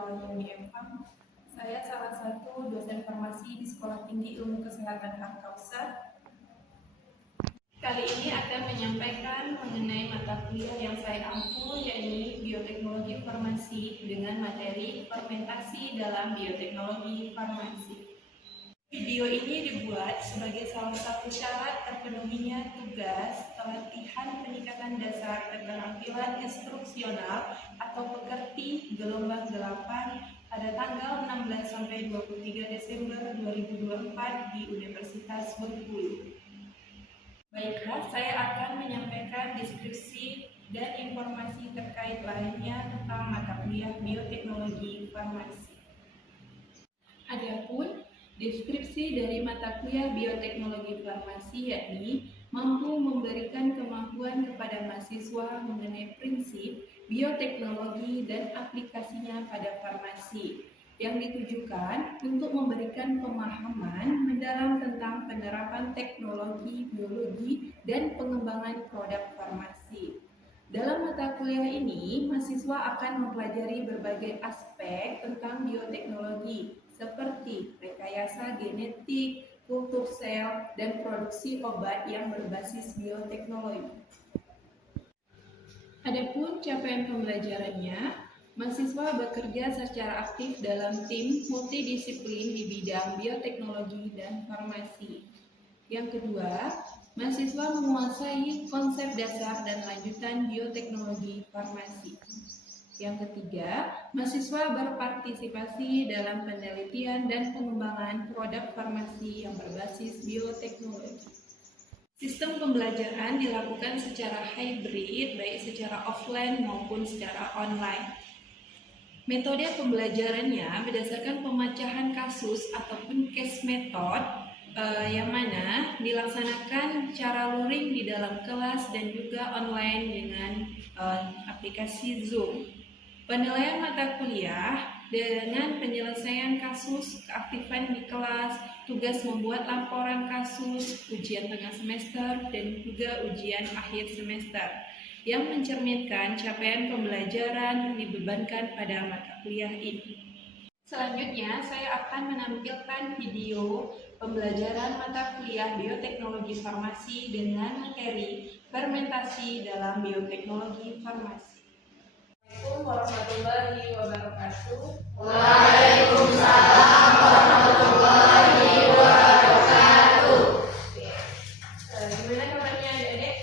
namanya Uni Empang. Saya salah satu dosen farmasi di Sekolah Tinggi Ilmu Kesehatan Al-Kausar. Kali ini akan menyampaikan mengenai mata kuliah yang saya ampu, yakni Bioteknologi Farmasi dengan materi fermentasi dalam bioteknologi farmasi. Video ini dibuat sebagai salah satu syarat terpenuhinya tugas pelatihan peningkatan dasar keterampilan instruksional atau pekerti gelombang 8 pada tanggal 16 sampai 23 Desember 2024 di Universitas Bengkulu. Baiklah, saya akan menyampaikan deskripsi dan informasi terkait lainnya tentang mata kuliah Bioteknologi Farmasi. Adapun deskripsi dari mata kuliah Bioteknologi Farmasi yakni mampu memberikan kemampuan kepada mahasiswa mengenai prinsip bioteknologi dan aplikasinya pada farmasi yang ditujukan untuk memberikan pemahaman mendalam tentang penerapan teknologi biologi dan pengembangan produk farmasi. Dalam mata kuliah ini, mahasiswa akan mempelajari berbagai aspek tentang bioteknologi seperti rekayasa genetik, kultur sel, dan produksi obat yang berbasis bioteknologi. Adapun capaian pembelajarannya, mahasiswa bekerja secara aktif dalam tim multidisiplin di bidang bioteknologi dan farmasi. Yang kedua, mahasiswa menguasai konsep dasar dan lanjutan bioteknologi farmasi. Yang ketiga, mahasiswa berpartisipasi dalam penelitian dan pengembangan produk farmasi yang berbasis bioteknologi. Sistem pembelajaran dilakukan secara hybrid, baik secara offline maupun secara online. Metode pembelajarannya berdasarkan pemecahan kasus ataupun case method yang mana dilaksanakan cara luring di dalam kelas dan juga online dengan aplikasi Zoom. Penilaian mata kuliah dengan penyelesaian kasus, keaktifan di kelas, tugas membuat laporan kasus, ujian tengah semester, dan juga ujian akhir semester yang mencerminkan capaian pembelajaran yang dibebankan pada mata kuliah ini. Selanjutnya, saya akan menampilkan video pembelajaran mata kuliah Bioteknologi Farmasi dengan materi fermentasi dalam bioteknologi farmasi. Assalamualaikum warahmatullahi wabarakatuh. Waalaikumsalam warahmatullahi wabarakatuh. Gimana kabarnya adik-adik?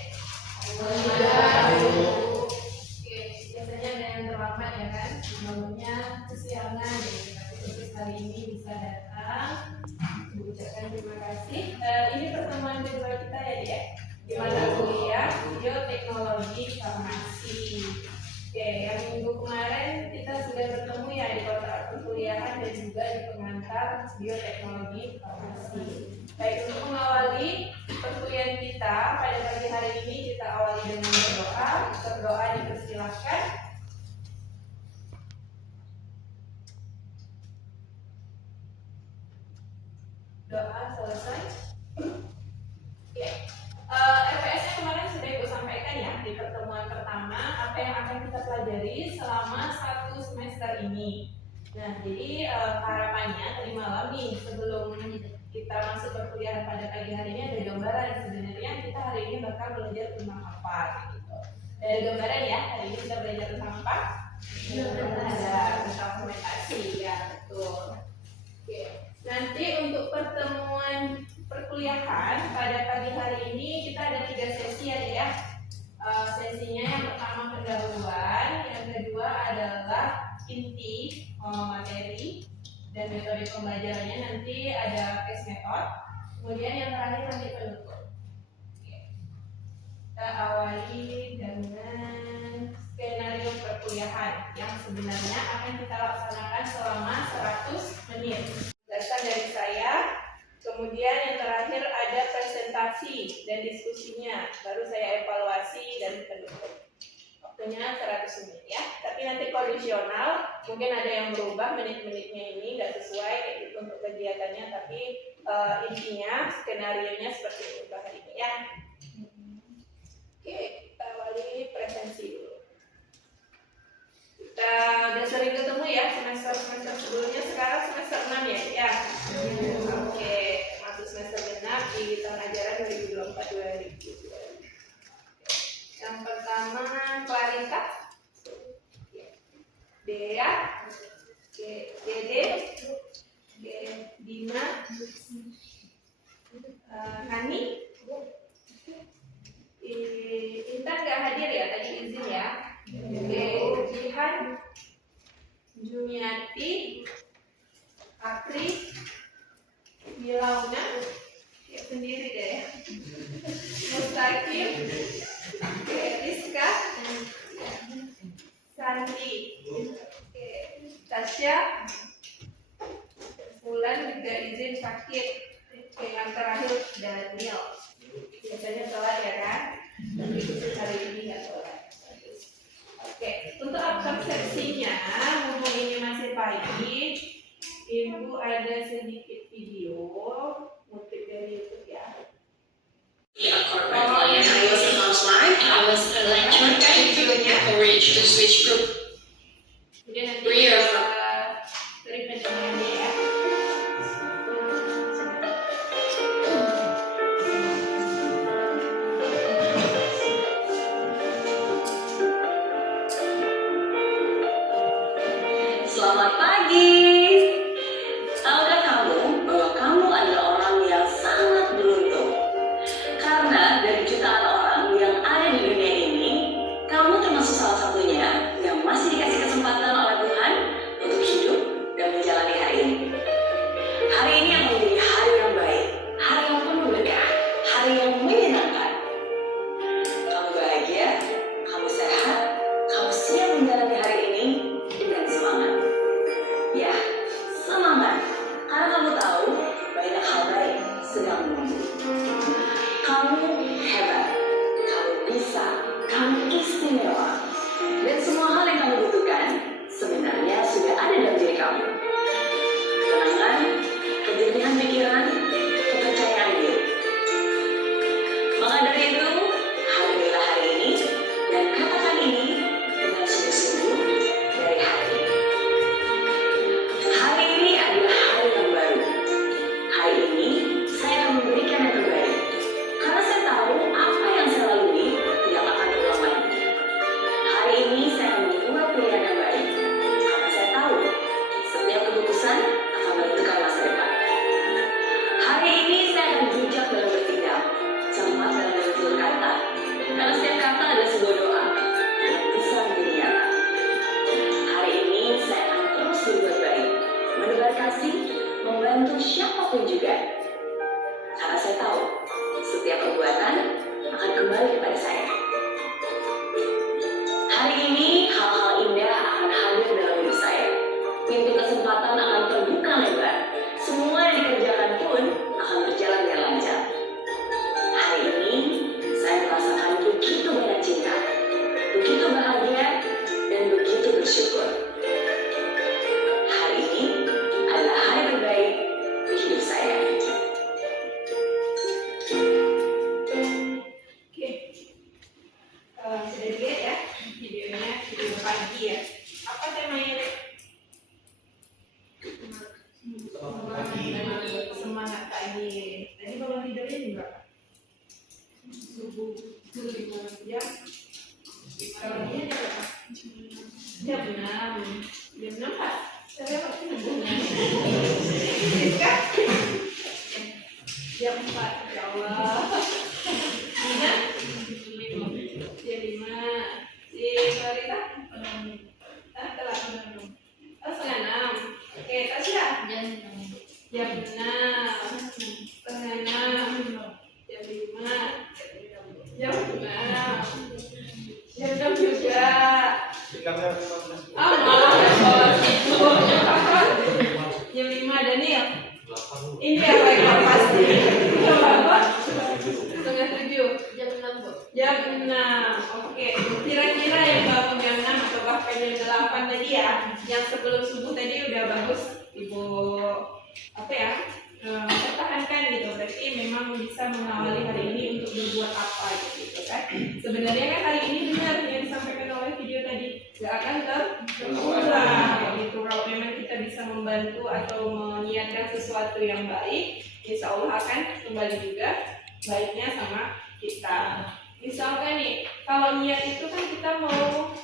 Oke, biasanya ada yang terlambat ya kan? Bangunnya kesiangan, tapi kali ini bisa datang. Ucapkan terima kasih. Ini pertemuan kedua kita ya dia di mata kuliah Bioteknologi Farmasi. Oke, yang minggu kemarin kita sudah bertemu ya di kota perkuliahan dan juga di pengantar bioteknologi farmasi. Baik, untuk mengawali perkuliahan kita pada pagi hari ini kita awali dengan berdoa. Berdoa dipersilahkan. Doa selesai. Oke. RPS-nya kemarin sudah Ibu sampaikan ya di pertemuan pertama apa yang akan kita pelajari selama 1 semester ini. Nah, jadi harapannya tadi malam nih sebelum kita masuk perkuliahan pada pagi hari ini ada gambaran sebenarnya kita hari ini bakal belajar tentang apa gitu. Ada gambaran ya, hari ini kita belajar tentang apa? Tentang fermentasi ya, betul. Oke. Nanti untuk pertemuan perkuliahan pada pagi hari ini kita ada 3 sesi ya. Sesinya yang pertama pendahuluan, yang kedua adalah inti materi dan metode pembelajarannya, nanti ada case method, kemudian yang terakhir nanti penutup. Kita awali dengan skenario perkuliahan yang sebenarnya akan kita laksanakan selama 100 menit. Dasar dari saya. Kemudian yang terakhir ada presentasi dan diskusinya, baru saya evaluasi dan penutup. Waktunya 100 menit ya. Tapi nanti kondisional, mungkin ada yang berubah menit-menitnya ini nggak sesuai kayak gitu untuk kegiatannya, tapi intinya skenario-nya seperti itu hari ini ya. Oke, kita awali presensi dulu. Kita udah sering ketemu ya semester Sumiati, Akri, Milauna, ya sendiri deh ya. Mustaqim, Rizka, Sandi, Tasya, Bulan juga izin sakit. Yang terakhir Daniel. Biasanya telat ya kan? Tapi hari ini nggak telat. Oke, untuk abstraksinya, mumpung ini masih pagi, Ibu ada sedikit video ngutip dari YouTube ya. A corporate client. I was a housewife. I was a lecturer. Encouraged to switch group. Kemudian nanti Career. dari pendengarnya ya. Selamat pagi. Tahukah kamu bahwa kamu adalah orang yang sangat beruntung? Karena dari jutaan orang yang ada di dunia ini, kamu termasuk salah satunya yang masih dikasih kesempatan oleh Tuhan untuk hidup dan menjalani hari ini. Hari ini akan menjadi hari yang baik, hari yang penuh berkah, hari yang menyenangkan. Kamu bahagia, kamu sehat, kamu siap menjalani hari ini dengan semangat. Ya, semangat. Karena kamu tahu banyak hal baik sedang menunggu. Kamu hebat, kamu bisa, kamu istimewa. Dan semua hal yang kamu butuhkan sebenarnya sudah ada dalam diri kamu. Ketenangan, kejernihan pikiran, kepercayaan diri. Maka dari itu, hargailah hari ini dan katakan ini dengan sungguh-sungguh dari hati. Hari ini adalah hari yang baru. Hari ini saya akan memberikan yang terbaik. Karena saya tahu apa yang saya lalui tidak akan terulang lagi. Hari ini saya akan membuat pilihan yang baik. Karena saya tahu setiap keputusan akan menentukan masa depan. Hari ini saya akan bijak dalam bertindak, cermat dalam bertutur kata. Karena setiap kata adalah sebuah doa yang bisa menjadi nyata. Hari ini saya akan terus berbuat baik, menebar kasih, membantu siapapun juga. Karena saya tahu setiap perbuatan akan kembali kepada saya. Hari ini hal-hal indah akan hadir dalam hidup saya. Pintu kesempatan akan terbuka lebar. Semua yang dikerjakan pun akan berjalan dengan lancar. Hari ini saya merasakan begitu banyak cinta, begitu bahagia, dan begitu bersyukur. Hari ini adalah hari terbaik di hidup saya. Oke, sudah dilihat ya videonya, video pagi ya. Apa temanya? Semangat pagi. Tadi bangun tidurnya jam berapa? Subuh. Jam? Kalau dia jam berapa? Jam 6. Jam 6 Pak? Saya waktu subuh. Jam 4. Ya Allah. Ina? Jam 5. Si Clarita? Telat. Oh, setengah 6. Oke, Tasya? Jam 6. Setengah 6. Jam 5. Jam 6. Jam 6 juga. Ah, malah jam 5 Daniel. Ini yang rekor pasti. Jam berapa? Setengah 7. Jam 6. Oke. Kira-kira yang bangun jam 6 atau bahkan jam 8 tadi ya, yang sebelum subuh tadi udah bagus Ibu pertahankan gitu. Berarti memang bisa mengawali hari ini untuk berbuat apa gitu kan. Sebenarnya kan hari ini benar yang disampaikan oleh video tadi, nggak akan terulang gitu. Kalau memang kita bisa membantu atau meniatkan sesuatu yang baik, insya Allah akan kembali juga baiknya sama kita. Misalkan nih, kalau niat itu kan kita mau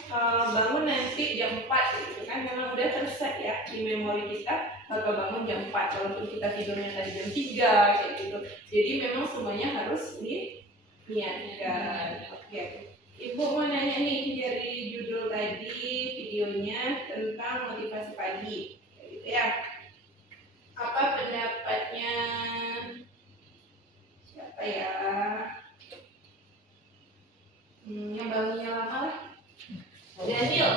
bangun nanti jam 4 gitu kan, memang udah terset ya di memori kita bakal bangun jam 4 walaupun kita tidurnya tadi jam 3 kayak gitu. Jadi memang semuanya harus diniatkan. Oke. Ibu mau nanya nih dari judul tadi videonya tentang motivasi pagi, gitu ya. Apa pendapatnya siapa ya? Yang bangunnya lama lah. Daniel.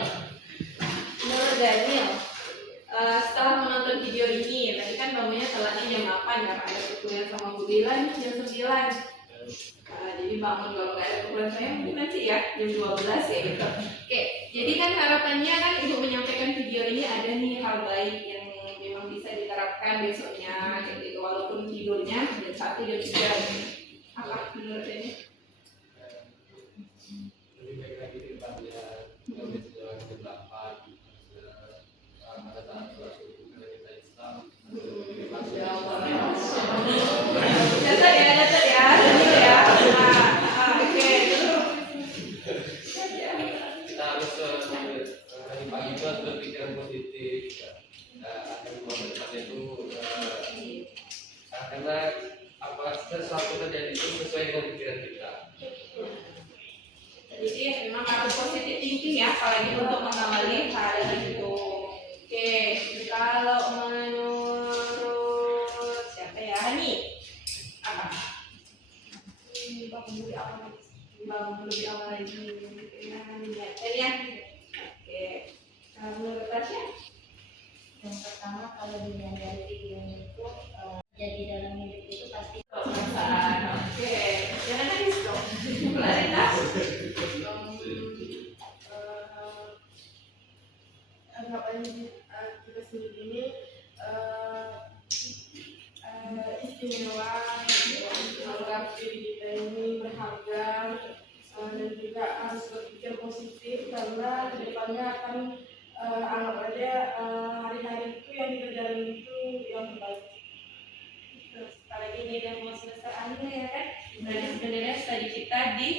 Menurut Daniel, setelah menonton video ini, tadi kan bangunnya telatnya jam 8 karena ada perkuliahan sama Bu Dilan jam 9. Jadi bangun kalau nggak ada perkuliahan saya mungkin nanti ya jam 12 ya gitu. Oke, jadi kan harapannya kan Ibu menyampaikan video ini ada nih hal baik yang memang bisa diterapkan besoknya gitu, walaupun tidurnya jam 1 jam 3. Apa menurut ini? Lebih baik lagi daripada jam 8 pada saat sholat subuh karena kita Islam. Catat ya, Daniel ya. Oke. Kita harus hari pagi itu harus berpikiran positif. Akan membuat depannya itu karena apa sesuatu terjadi itu sesuai dengan pikiran kita. Jadi memang harus positif thinking ya, apalagi untuk mengawali hari itu. Oke, kalau menurut siapa ya nih? Apa? Bangun lebih awal lagi. Ya. Oke. Kalau menurut Tasya? Yang pertama kalau dilihat dari videonya itu jadi dalam hidup itu pasti Perasaan. Oke. Jangan nangis dong. Klaritas. Anggapan kita sendiri ini istimewa, menganggap diri kita ini berharga, dan juga harus berpikir positif karena kedepannya akan anggap aja hari-hari itu yang kita jalani itu yang terbaik. Terus apalagi ini udah mau semester akhir ya kan? Berarti sebenarnya studi kita di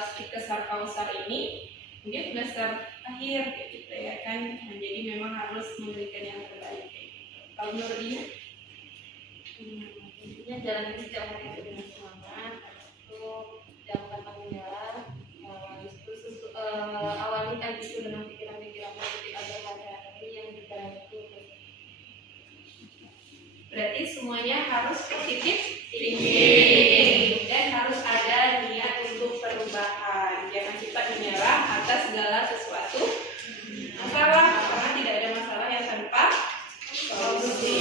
Stikesar Kausar ini mungkin semester akhir kayak gitu ya kan. Nah, jadi memang harus memberikan yang terbaik kayak gitu. Kalau menurut dia? intinya jalan sejak hari itu dengan semangat, itu jangan pantang menyerah, awali tadi itu dengan pikiran-pikiran positif agar hari-hari yang berjalan itu Berarti semuanya harus positif thinking dan harus ada niat untuk perubahan. Jangan cepat menyerah atas segala sesuatu masalah, karena tidak ada masalah yang tanpa solusi.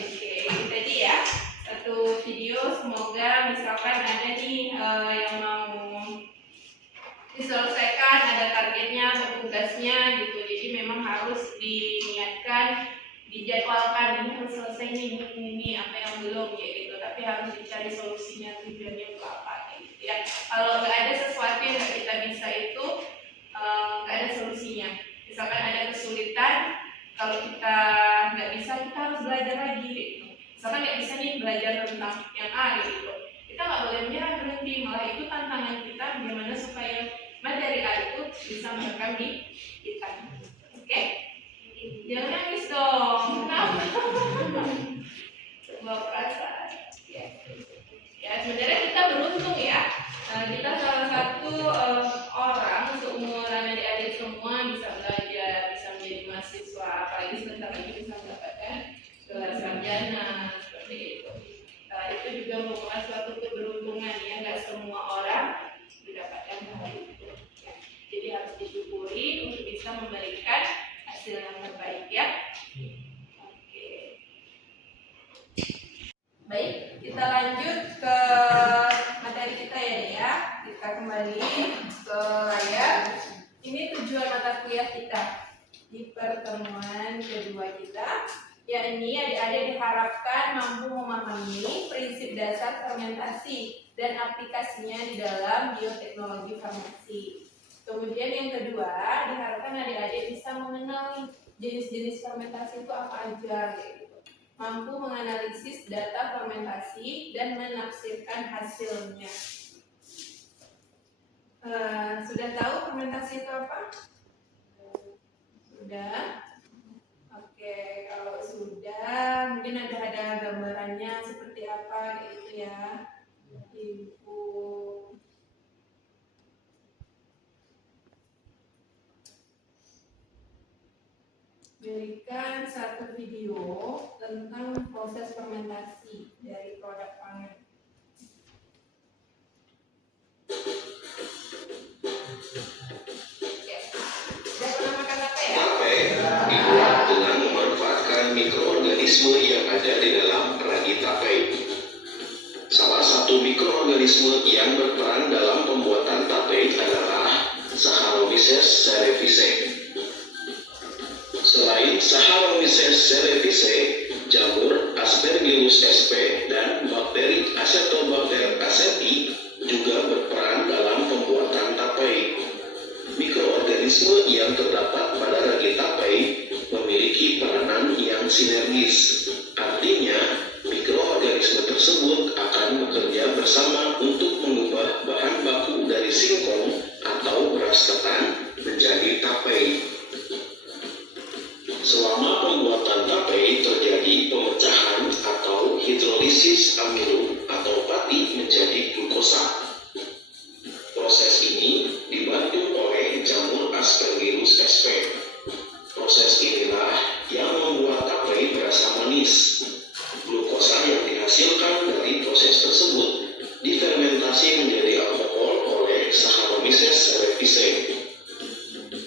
Oke, itu tadi ya satu video. Semoga misalkan ada nih yang mau diselesaikan, ada targetnya, ada tugasnya gitu. Jadi memang harus diniatkan, dijadwalkan, ini harus selesai nih, ini apa yang belum ya gitu. Tapi harus dicari solusinya, tujuannya untuk apa gitu ya. Kalau nggak ada sesuatu yang nggak kita bisa itu nggak ada solusinya. Misalkan ada kesulitan, kalau kita nggak bisa, kita harus belajar lagi gitu. Misalkan nggak bisa nih belajar tentang yang A gitu, kita nggak boleh menyerah, berhenti. Malah itu tantangan kita bagaimana supaya materi A itu bisa merekam di kita. Oke? Jangan nangis dong. Kenapa? Sebuah perasaan. Ya, sebenarnya kita beruntung ya. Kita salah satu orang seumuran adik-adik semua bisa belajar, bisa menjadi mahasiswa, apalagi sebentar lagi bisa mendapatkan gelar sarjana seperti itu. Itu juga merupakan suatu keberuntungan ya, nggak semua orang mendapatkan hal itu. Ya. Jadi harus disyukuri untuk bisa memberikan hasil yang terbaik ya. Oke. Baik, kita lanjut ke materi kita ya. Kita kembali ke layar. Ini tujuan mata kuliah kita di pertemuan kedua kita, yakni adik-adik diharapkan mampu memahami prinsip dasar fermentasi dan aplikasinya di dalam bioteknologi farmasi. Kemudian yang kedua, diharapkan adik-adik bisa mengenal jenis-jenis fermentasi itu apa aja gitu. Mampu menganalisis data fermentasi dan menafsirkan hasilnya. Sudah tahu fermentasi itu apa? Sudah? Oke, kalau sudah mungkin ada gambarannya seperti apa gitu ya. Ibu memberikan satu video tentang proses fermentasi dari produk pangan. Oke, sudah pernah makan tape ya? Tape dibuat dengan memanfaatkan mikroorganisme yang ada di dalam ragi tape. Salah satu mikroorganisme yang berperan dalam pembuatan tape adalah Saccharomyces cerevisiae. Selain Saccharomyces cerevisiae, jamur Aspergillus sp dan bakteri Acetobacter aceti juga berperan dalam pembuatan tape. Mikroorganisme yang terdapat pada ragi tape memiliki peranan yang sinergis. Artinya, mikroorganisme tersebut akan bekerja bersama untuk mengubah bahan baku dari singkong atau beras ketan menjadi tape. Selama pembuatan tape terjadi pemecahan atau hidrolisis amino atau pati menjadi glukosa. Proses ini dibantu oleh jamur Aspergillus sp. Proses inilah yang membuat tape berasa manis. Glukosa yang dihasilkan dari proses tersebut difermentasi menjadi alkohol oleh Saccharomyces cerevisiae.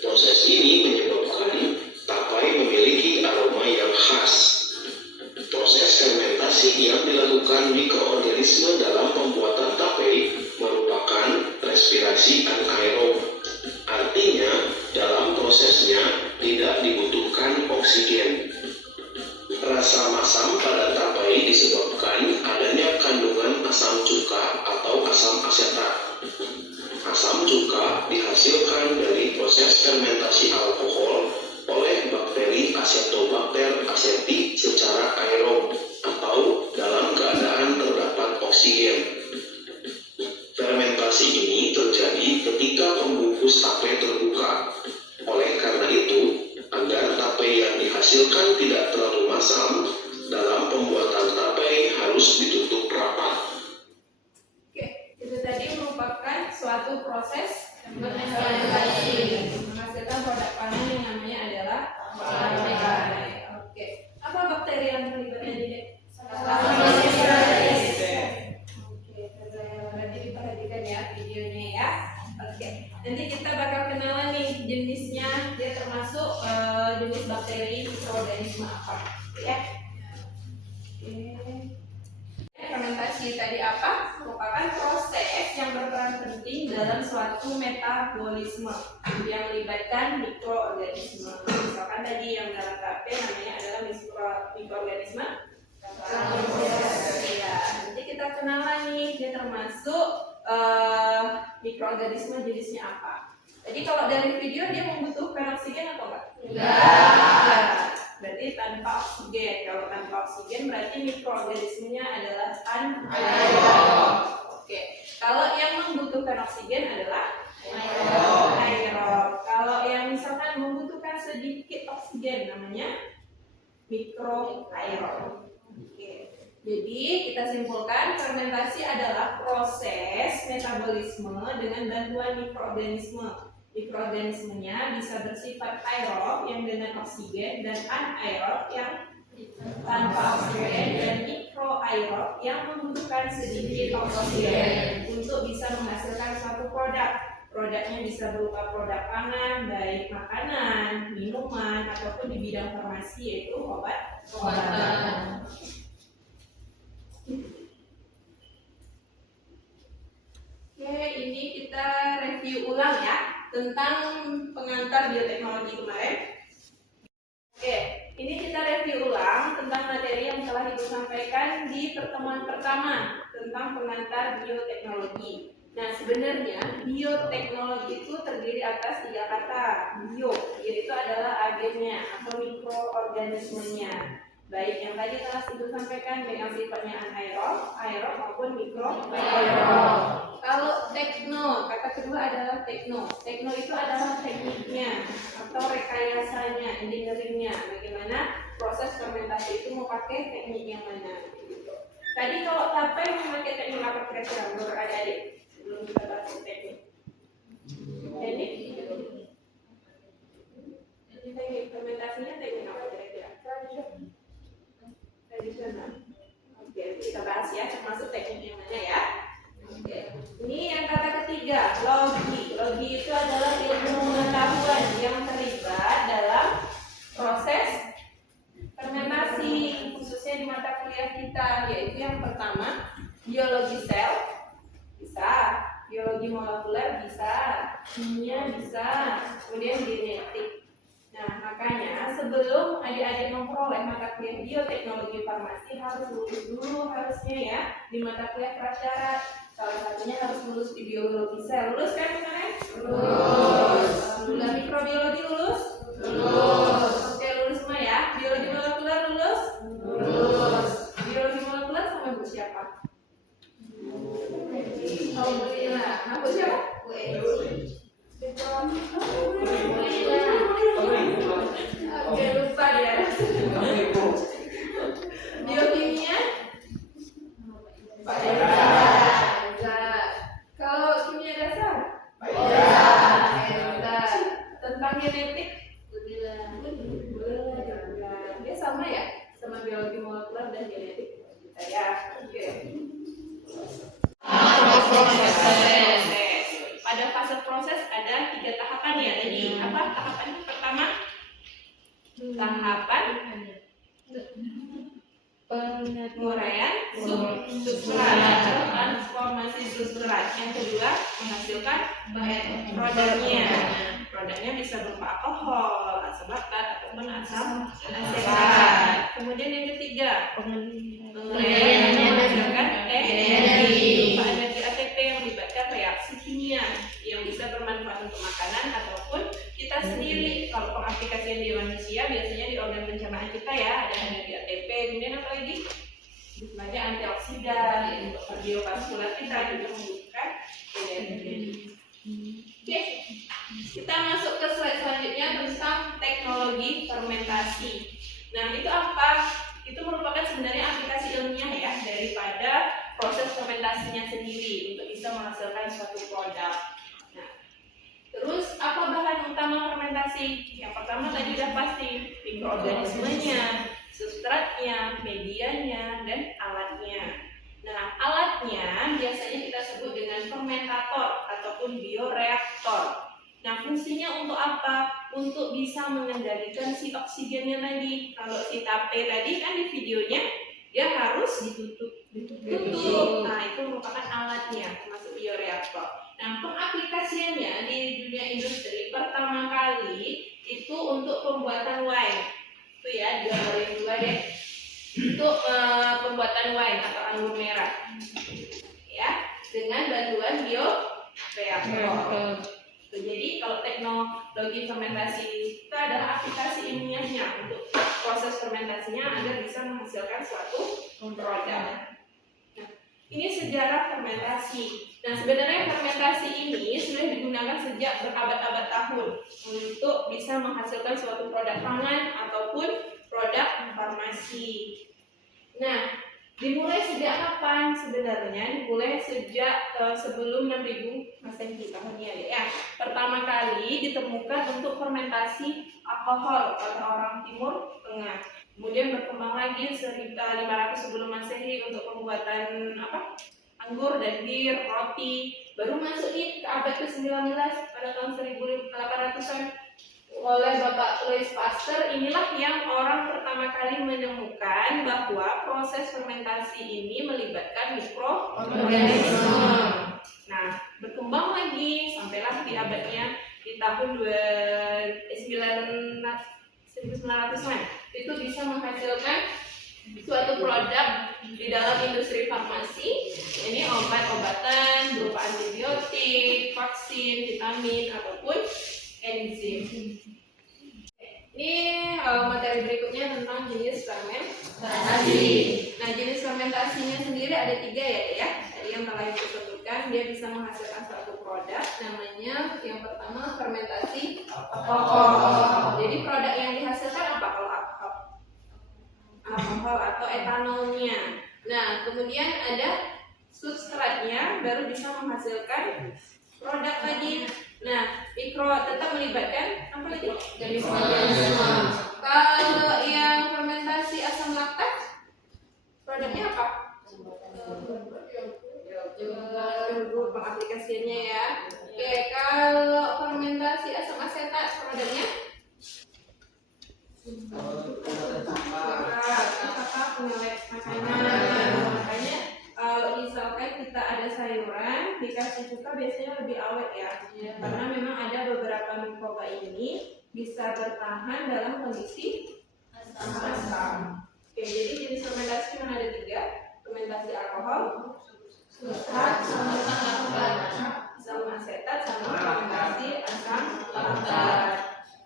Proses ini menyebabkan tape memiliki aroma yang khas. Proses fermentasi yang dilakukan mikroorganisme dalam pembuatan tape merupakan respirasi anaerob. Artinya, dalam prosesnya tidak dibutuhkan oksigen. Rasa masam pada tape disebabkan adanya kandungan asam cuka atau asam asetat. Asam cuka dihasilkan dari proses fermentasi alkohol oleh bakteri Acetobacter aceti secara aerob atau dalam keadaan terdapat oksigen. Fermentasi ini terjadi ketika pembungkus tape terbuka. Oleh karena itu, agar tape yang dihasilkan tidak terlalu masam, dalam pembuatan tape harus ditutup rapat. Oke, itu tadi merupakan suatu proses fermentasi menghasilkan produk pangan yang namanya adalah tape. Oke, apa bakteri yang terlibat ini, Dek? Oke, berarti diperhatikan ya videonya ya. Oke, nanti kita bakal kenalan nih jenisnya, dia termasuk jenis bakteri mikroorganisme apa, ya? Oke. Fermentasi tadi apa? Merupakan proses yang berperan penting dalam suatu metabolisme yang melibatkan mikroorganisme. Misalkan tadi yang dalam tape namanya adalah mikroorganisme. Ya, nanti kita kenalan nih, dia termasuk mikroorganisme jenisnya apa. Jadi kalau dari video dia membutuhkan oksigen atau enggak? Enggak. Berarti tanpa oksigen. Kalau tanpa oksigen berarti mikroorganismenya adalah anaerob. Oke. Kalau yang membutuhkan oksigen adalah aerob. Kalau yang misalkan membutuhkan sedikit oksigen namanya mikroaerob. Oke. Jadi kita simpulkan fermentasi adalah proses metabolisme dengan bantuan mikroorganisme. Mikroorganismenya bisa bersifat aerob yang dengan oksigen dan anaerob yang tanpa oksigen dan mikroaerob yang membutuhkan sedikit oksigen untuk bisa menghasilkan suatu produk. Produknya bisa berupa produk pangan, baik makanan, minuman, ataupun di bidang farmasi yaitu obat-obatan. Oke, ini kita review ulang ya tentang pengantar bioteknologi kemarin. Oke, ini kita review ulang tentang materi yang telah Ibu sampaikan di pertemuan pertama tentang pengantar bioteknologi. Nah, sebenarnya bioteknologi itu terdiri atas 3 kata. Bio, yaitu adalah agennya atau mikroorganismenya. Baik yang tadi telah Ibu sampaikan baik yang sifatnya anaerob, aerob maupun mikroaerob. Kalau tekno, kata kedua adalah tekno. Tekno itu adalah tekniknya atau rekayasanya, engineeringnya. Bagaimana proses fermentasi itu mau pakai teknik yang mana? Gitu. Tadi kalau tape memakai teknik apa kira-kira menurut adik-adik? Sebelum kita bahas teknik. Teknik? Teknik fermentasinya teknik apa kira-kira? ya, termasuk teknik yang mana ya. Oke. Ini yang kata ketiga, logi. Logi itu adalah ilmu pengetahuan yang terlibat dalam proses fermentasi, khususnya di mata kuliah kita, yaitu yang pertama biologi sel, bisa, biologi molekuler bisa, kimia bisa, kemudian genetik. Nah, makanya sebelum adik-adik memperoleh mata kuliah bioteknologi farmasi harus lulus dulu harusnya ya di mata kuliah prasyarat. Salah satunya harus lulus di biologi sel. Lulus kan kemarin? Lulus. Alhamdulillah. Mikrobiologi lulus? Lulus. Oke, lulus semua ya. Biologi molekuler lulus? Lulus. Biologi molekuler sama Bu siapa? Oh, Bu Lila. Nah, Bu siapa? Bu Oke, lupa ya. Biokimia? Pak Eza. Kalau kimia dasar? Pak Eza. Tentang genetik? Dia sama ya? Sama biologi molekuler dan genetik kita ya. Oke. Pada fase proses ada 3 tahapan ya tadi. Apa tahapan pertama? Tahapan penguraian substrat, transformasi substrat. Yang kedua menghasilkan produknya. Produknya bisa berupa alkohol, asam laktat ataupun asam asetat. Kemudian yang ketiga penguraian menghasilkan energi ATP yang melibatkan reaksi kimia yang bisa bermanfaat untuk makanan ataupun kita sendiri. Kalau pengaplikasian di manusia biasanya di organ pencernaan kita ya ada energi ATP. Kemudian apa lagi? Sebagai antioksidan untuk kardiovaskular kita juga membutuhkan energi. Oke, kita masuk ke slide selanjutnya tentang teknologi fermentasi. Nah, itu apa? Itu merupakan sebenarnya aplikasi ilmiah ya daripada proses fermentasinya sendiri untuk bisa menghasilkan suatu produk. Nah, terus apa bahan utama fermentasi? Yang pertama tadi udah pasti mikroorganismenya, substratnya, medianya, dan alatnya. Nah, alatnya biasanya kita sebut dengan fermentator ataupun bioreaktor. Nah, fungsinya untuk apa? Untuk bisa mengendalikan si oksigennya tadi. Kalau si tape tadi kan di videonya dia harus ditutup. Nah, itu merupakan alatnya termasuk bioreaktor. Nah, pengaplikasiannya di dunia industri pertama kali itu untuk pembuatan wine. Itu ya, digambarin dua deh. Untuk pembuatan wine atau anggur merah. Ya, dengan bantuan bioreaktor. Jadi kalau teknologi fermentasi itu adalah aplikasi ilmiahnya untuk proses fermentasinya agar bisa menghasilkan suatu produk. Nah, ini sejarah fermentasi. Nah, sebenarnya fermentasi ini sudah digunakan sejak berabad-abad tahun untuk bisa menghasilkan suatu produk pangan ataupun produk farmasi. Nah, dimulai sejak kapan sebenarnya? Dimulai sejak sebelum 6000 Masehi tahunnya ya. Pertama kali ditemukan untuk fermentasi alkohol pada orang Timur Tengah. Kemudian berkembang lagi 1500 sebelum Masehi untuk pembuatan anggur dan bir, roti. Baru masuk ke abad ke-19 pada tahun 1800-an oleh Bapak Louis Pasteur. Inilah yang orang pertama kali menemukan bahwa proses fermentasi ini melibatkan mikroorganisme. Nah, berkembang lagi sampailah di abadnya di tahun 1900-an itu bisa menghasilkan suatu produk di dalam industri farmasi. Ini obat-obatan berupa antibiotik, vaksin, vitamin ataupun enzim. Ini materi berikutnya tentang jenis fermentasi. Nah, jenis fermentasinya sendiri ada 3 ya. Tadi yang telah saya sebutkan, dia bisa menghasilkan suatu produk. Namanya yang pertama fermentasi alkohol. Jadi produk yang dihasilkan apa kalau alkohol atau etanolnya. Nah, kemudian ada substratnya baru bisa menghasilkan produk tadi. Nah, tetap melibatkan apa lagi? Mikroorganisme. Kalau yang fermentasi asam laktat, produknya apa? fermentasi cuka biasanya lebih awet ya, karena memang ada beberapa mikroba ini bisa bertahan dalam kondisi asam. Oke, jadi jenis fermentasi cuma ada 3, fermentasi alkohol, sulfat, sama asetat, sama fermentasi asam laktat.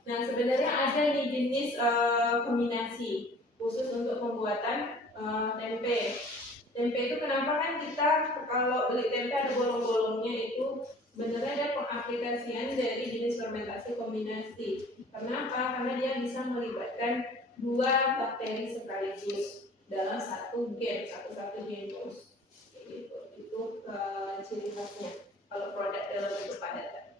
Nah, sebenarnya ada nih jenis kombinasi khusus untuk pembuatan tempe. Tempe itu kenapa kan kita kalau beli tempe ada bolong-bolongnya, itu sebenarnya ada pengaplikasian dari jenis fermentasi kombinasi. Kenapa? Karena dia bisa melibatkan 2 bakteri sekaligus dalam satu genus. Itu ciri khasnya kalau produk dalam bentuk padatan.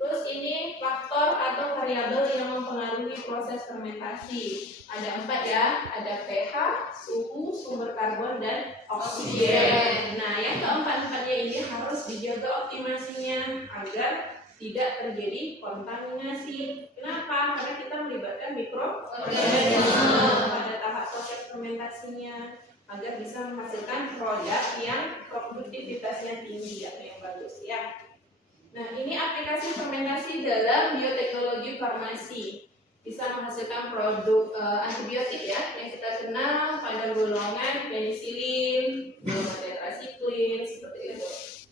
Terus ini faktor atau variabel yang mempengaruhi proses fermentasi. Ada 4 ya, ada pH, suhu, sumber karbon, dan oksigen. Nah, yang keempat-empatnya ini harus dijaga optimasinya agar tidak terjadi kontaminasi. Kenapa? Karena kita melibatkan mikroorganisme pada tahap proses fermentasinya agar bisa menghasilkan produk yang produktivitasnya tinggi atau yang bagus ya. Nah, ini aplikasi fermentasi dalam bioteknologi farmasi. Bisa menghasilkan produk antibiotik ya, yang kita kenal pada golongan penisilin, golongan tetrasiklin, seperti itu.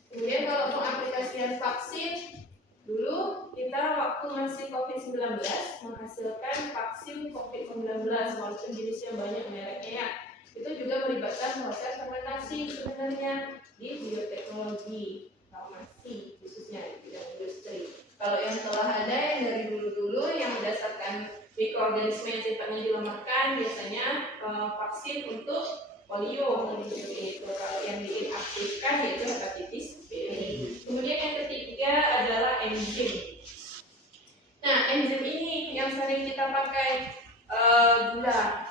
Kemudian kalau untuk aplikasian vaksin, dulu kita waktu masih COVID-19 menghasilkan vaksin COVID-19, walaupun jenisnya banyak mereknya ya. Itu juga melibatkan proses fermentasi sebenarnya di bioteknologi farmasi, khususnya di bidang industri. Kalau yang telah ada yang dari dulu-dulu yang berdasarkan mikroorganisme yang sifatnya dilemahkan, biasanya vaksin untuk polio itu. Kalau yang diinaktifkan yaitu hepatitis B. Kemudian yang ketiga adalah enzim. Nah, enzim ini yang sering kita pakai gula.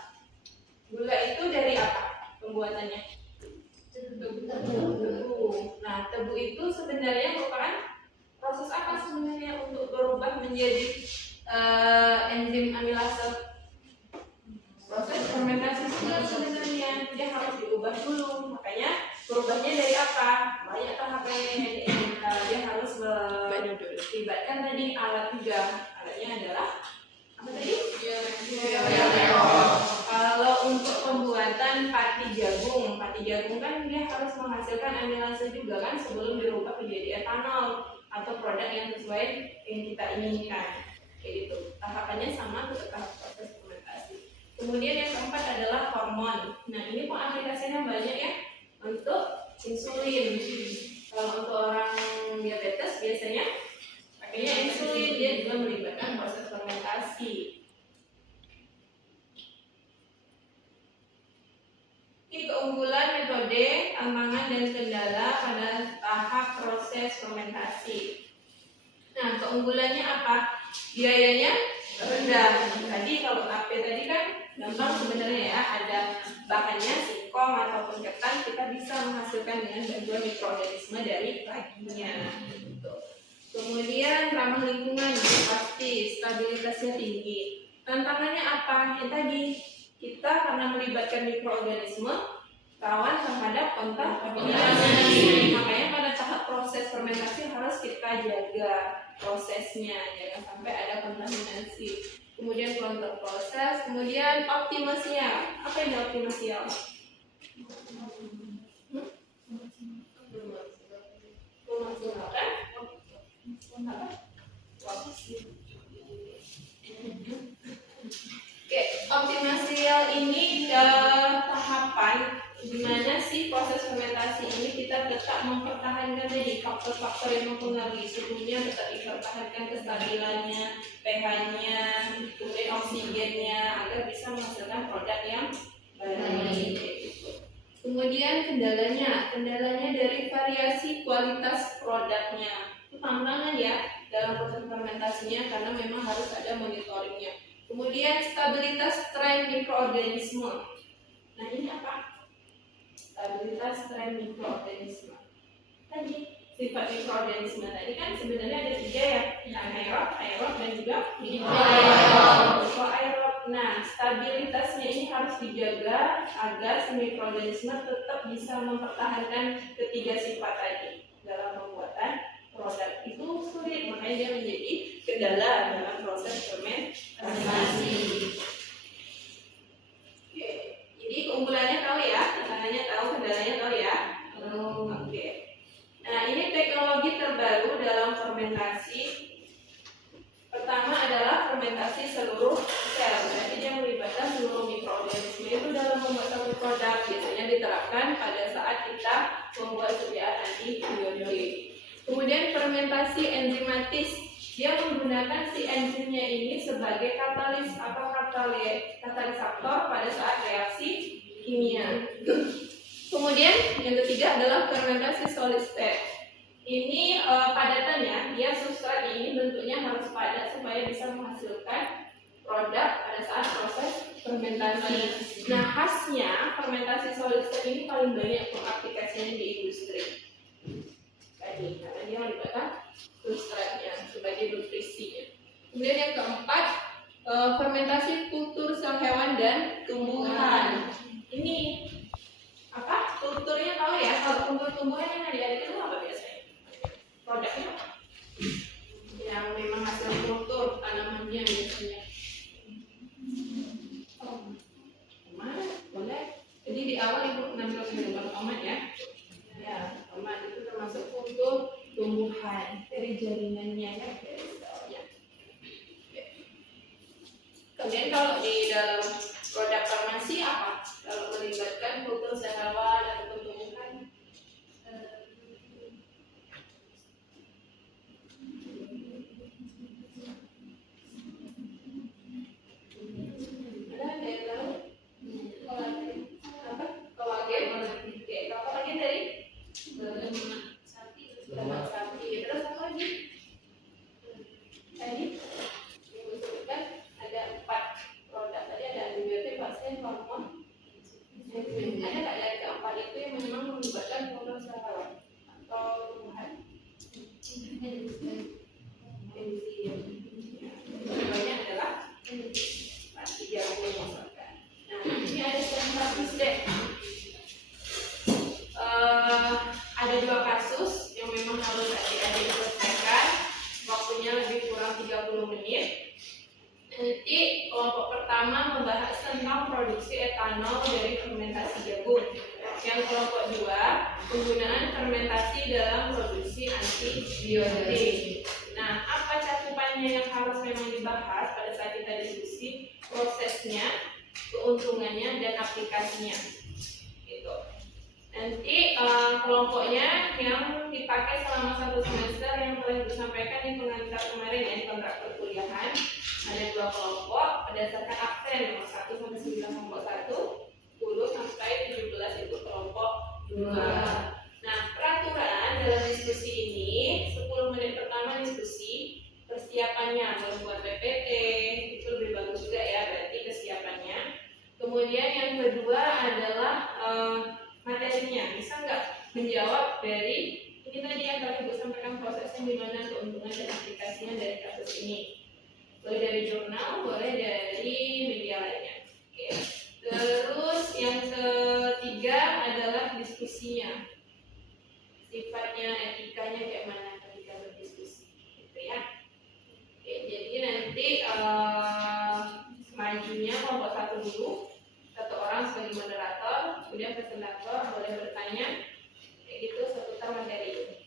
Gula itu dari apa pembuatannya? Tebu. Nah, tebu itu sebenarnya merupakan proses apa sebenarnya untuk berubah menjadi enzim amilase? Proses fermentasi juga sebenarnya, dia harus diubah dulu. Makanya berubahnya dari apa? Banyak tahapannya. Dia harus melibatkan tadi alat juga. Alatnya adalah apa tadi? Kalau untuk pembuatan pati jagung kan dia harus menghasilkan amilase juga kan sebelum dirubah menjadi etanol atau produk yang sesuai yang kita inginkan. Kayak gitu. Tahapannya sama untuk tahap proses fermentasi. Kemudian yang keempat adalah hormon. Nah, ini aplikasinya banyak ya untuk insulin. Kalau untuk orang diabetes biasanya pakainya insulin, dia juga melibatkan proses fermentasi. Ini keunggulan metode, tantangan dan kendala pada tahap proses fermentasi. Nah, keunggulannya apa? Biayanya rendah. Tadi kalau AP tadi kan gampang sebenarnya ya, ada bahannya singkong ataupun ketan, kita bisa menghasilkan dengan bantuan mikroorganisme dari raginya. Kemudian ramah lingkungan, pasti stabilitasnya tinggi. Tantangannya apa? Yang tadi kita karena melibatkan mikroorganisme rawan terhadap kontaminasi. Makanya pada tahap proses fermentasi harus kita jaga prosesnya, jangan sampai ada kontaminasi. Kemudian kontrol proses, kemudian optimasinya. Apa yang optimasi ya? Memaksimalkan Oke, optimasial ini tahapan di mana sih proses fermentasi ini kita tetap mempertahankan tadi faktor-faktor yang mempengaruhi suhunya, tetap dipertahankan kestabilannya, pH-nya, kemudian oksigennya agar bisa menghasilkan produk yang baik. Kemudian kendalanya dari variasi kualitas produknya. Itu tantangan ya dalam proses fermentasinya karena memang harus ada monitoringnya. Kemudian stabilitas tren mikroorganisme. Nah, ini apa? Stabilitas tren mikroorganisme. Tadi sifat mikroorganisme tadi kan sebenarnya ada 3 ya, anaerob, aerob dan juga mikroaerob. Nah, stabilitasnya ini harus dijaga agar si mikroorganisme tetap bisa mempertahankan ketiga sifat tadi. makanya dia menjadi kendala dalam proses fermentasi. Oke, jadi keunggulannya tahu ya, tantangannya tahu, kendalanya tahu ya. Oke. Nah, ini teknologi terbaru dalam fermentasi. Pertama adalah fermentasi seluruh sel, berarti dia melibatkan seluruh mikroorganisme itu dalam membuat satu produk. Biasanya diterapkan pada saat kita membuat sediaan antibiotik. Kemudian fermentasi enzimatis, dia menggunakan si enzimnya ini sebagai katalis atau katalisator pada saat reaksi kimia. Kemudian yang ketiga adalah fermentasi solid state. Ini padatannya, dia substrat ini bentuknya harus padat supaya bisa menghasilkan produk pada saat proses fermentasi. Nah, khasnya fermentasi solid state ini paling banyak pengaplikasiannya di industri. Tadi, karena dia melibatkan substratnya sebagai nutrisinya. Kemudian yang keempat, fermentasi kultur sel hewan dan tumbuhan. Ini apa? Kulturnya tahu ya? Kalau kultur tumbuhan yang adik-adik itu apa biasanya? Produknya apa? Yang memang hasil kultur tanamannya biasanya. Oh, tomat, boleh. Jadi di awal ibu ngambil gambar tomat ya. Ya, tomat itu termasuk kultur tumbuhan dari jaringannya ya, dari selnya. Kemudian kalau di dalam produk farmasi apa? Kalau melibatkan kultur sel hewan atau tumbuhan, ada yang tahu? Kolagen apa? Kolagen. Oke, kalau kolagen dari lemak sapi. Terus apa lagi? Tadi yang disebutkan ada 4 produk. Tadi ada antibiotik, vaksin, hormon. Ada nggak dari keempat itu yang memang melibatkan kultur sel hewan atau tumbuhan? Banyak adalah pasti jarang dimasukkan. Nah, ini ada status deh. Ada 2 kasus yang memang harus adik-adik selesaikan. Waktunya lebih kurang 30 menit. Nanti kelompok pertama membahas tentang produksi etanol dari fermentasi jagung. Yang kelompok 2, penggunaan fermentasi dalam produksi antibiotik. Nah, apa cakupannya yang harus memang dibahas pada saat kita diskusi? Prosesnya, keuntungannya, dan aplikasinya. Gitu. Nanti kelompoknya yang dipakai selama 1 semester yang telah disampaikan di pengantar kemarin ya, di kontrak perkuliahan. Ada 2 kelompok berdasarkan absen nomor 1 sampai 9 kelompok 1, 10 sampai 17 itu kelompok 2. Nah, peraturan dalam diskusi ini 10 menit pertama diskusi, persiapannya membuat PPT itu lebih bagus juga ya, berarti kesiapannya. Kemudian yang kedua adalah materinya, bisa nggak menjawab dari ini tadi yang tadi Ibu sampaikan prosesnya gimana, keuntungan dan aplikasinya dari kasus ini. Boleh dari jurnal, boleh dari media lainnya. Oke. Terus yang ketiga adalah diskusinya. Sifatnya, etikanya kayak mana ketika berdiskusi, gitu ya. Oke, jadi nanti majunya kelompok 1 dulu, 1 orang sebagai moderator, kemudian presentator boleh bertanya, kayak gitu seputar materi ini.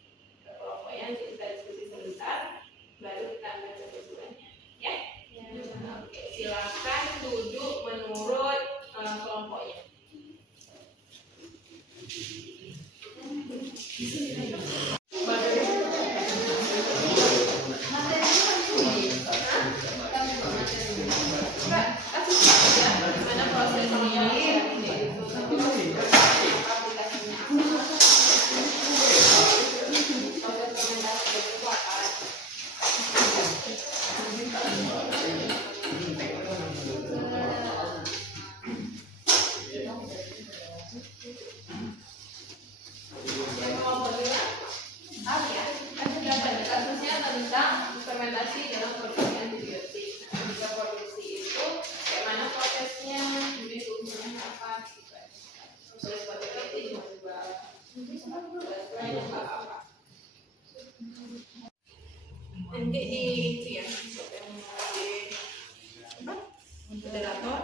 Ke kelompoknya nanti kita diskusi sebentar, baru kita ambil kesimpulannya. Ya? Oke, silakan duduk menurut kelompoknya. Gimana prosesnya? Kasusnya tentang fermentasi dalam produksi antibiotik. Nah, jika produksi itu kayak mana prosesnya, kemudian keuntungannya apa, proses antibiotik juga apa. nanti di itu ya di apa moderator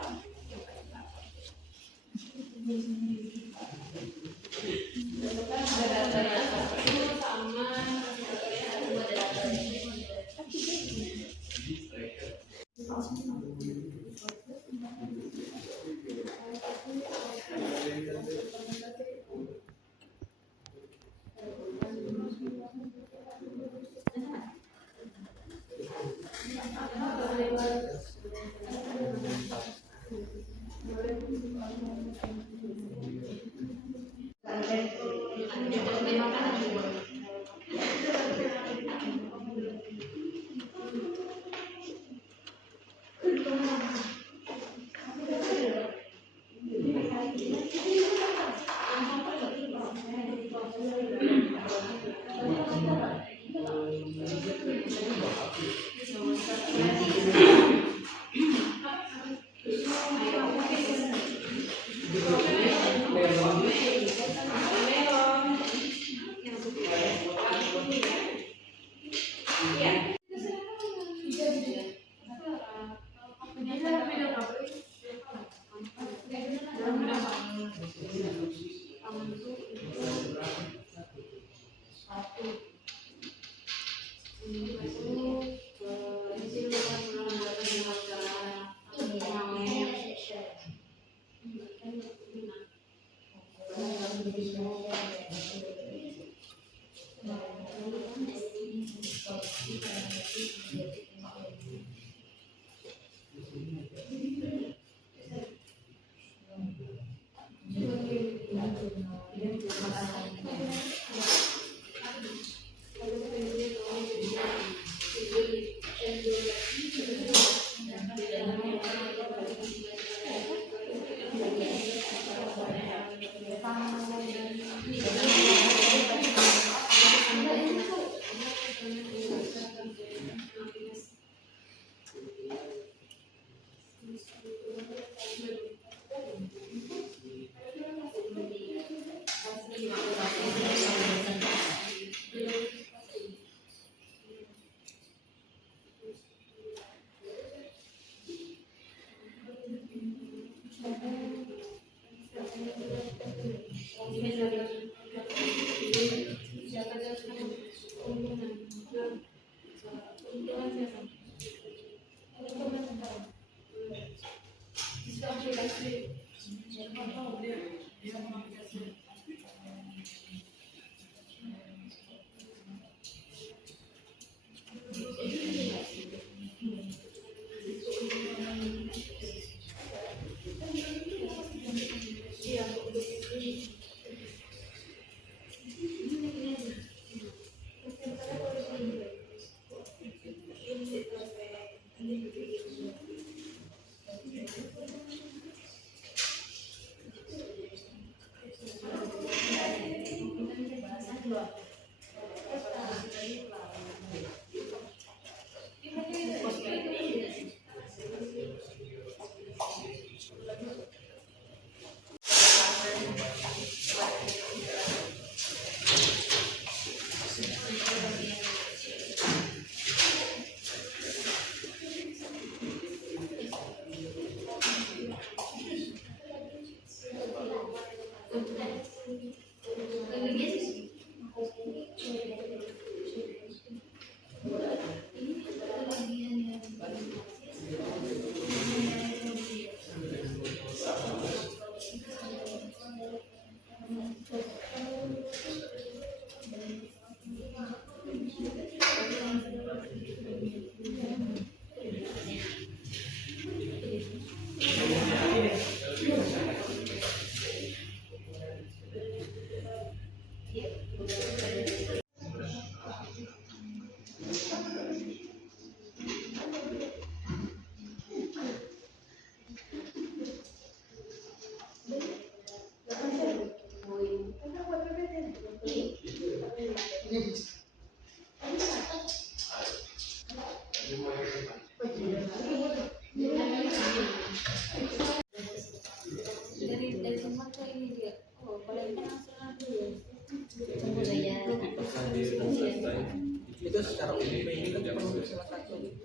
juga secara umum ini kan perlu salah satu. Jadi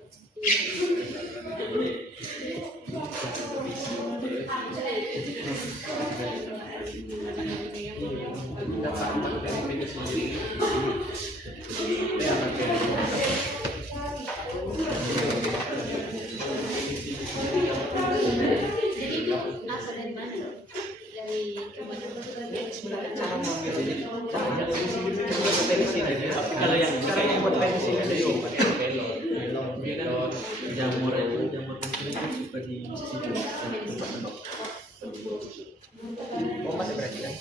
itu asal dari mana? Dari kemana? Sebenarnya cara mengambil ini caranya dari sini juga potensi dari tapi kalau yang cara membuat potensi dari obat dia kan jamur ini suka di sisi oh masih berarti kan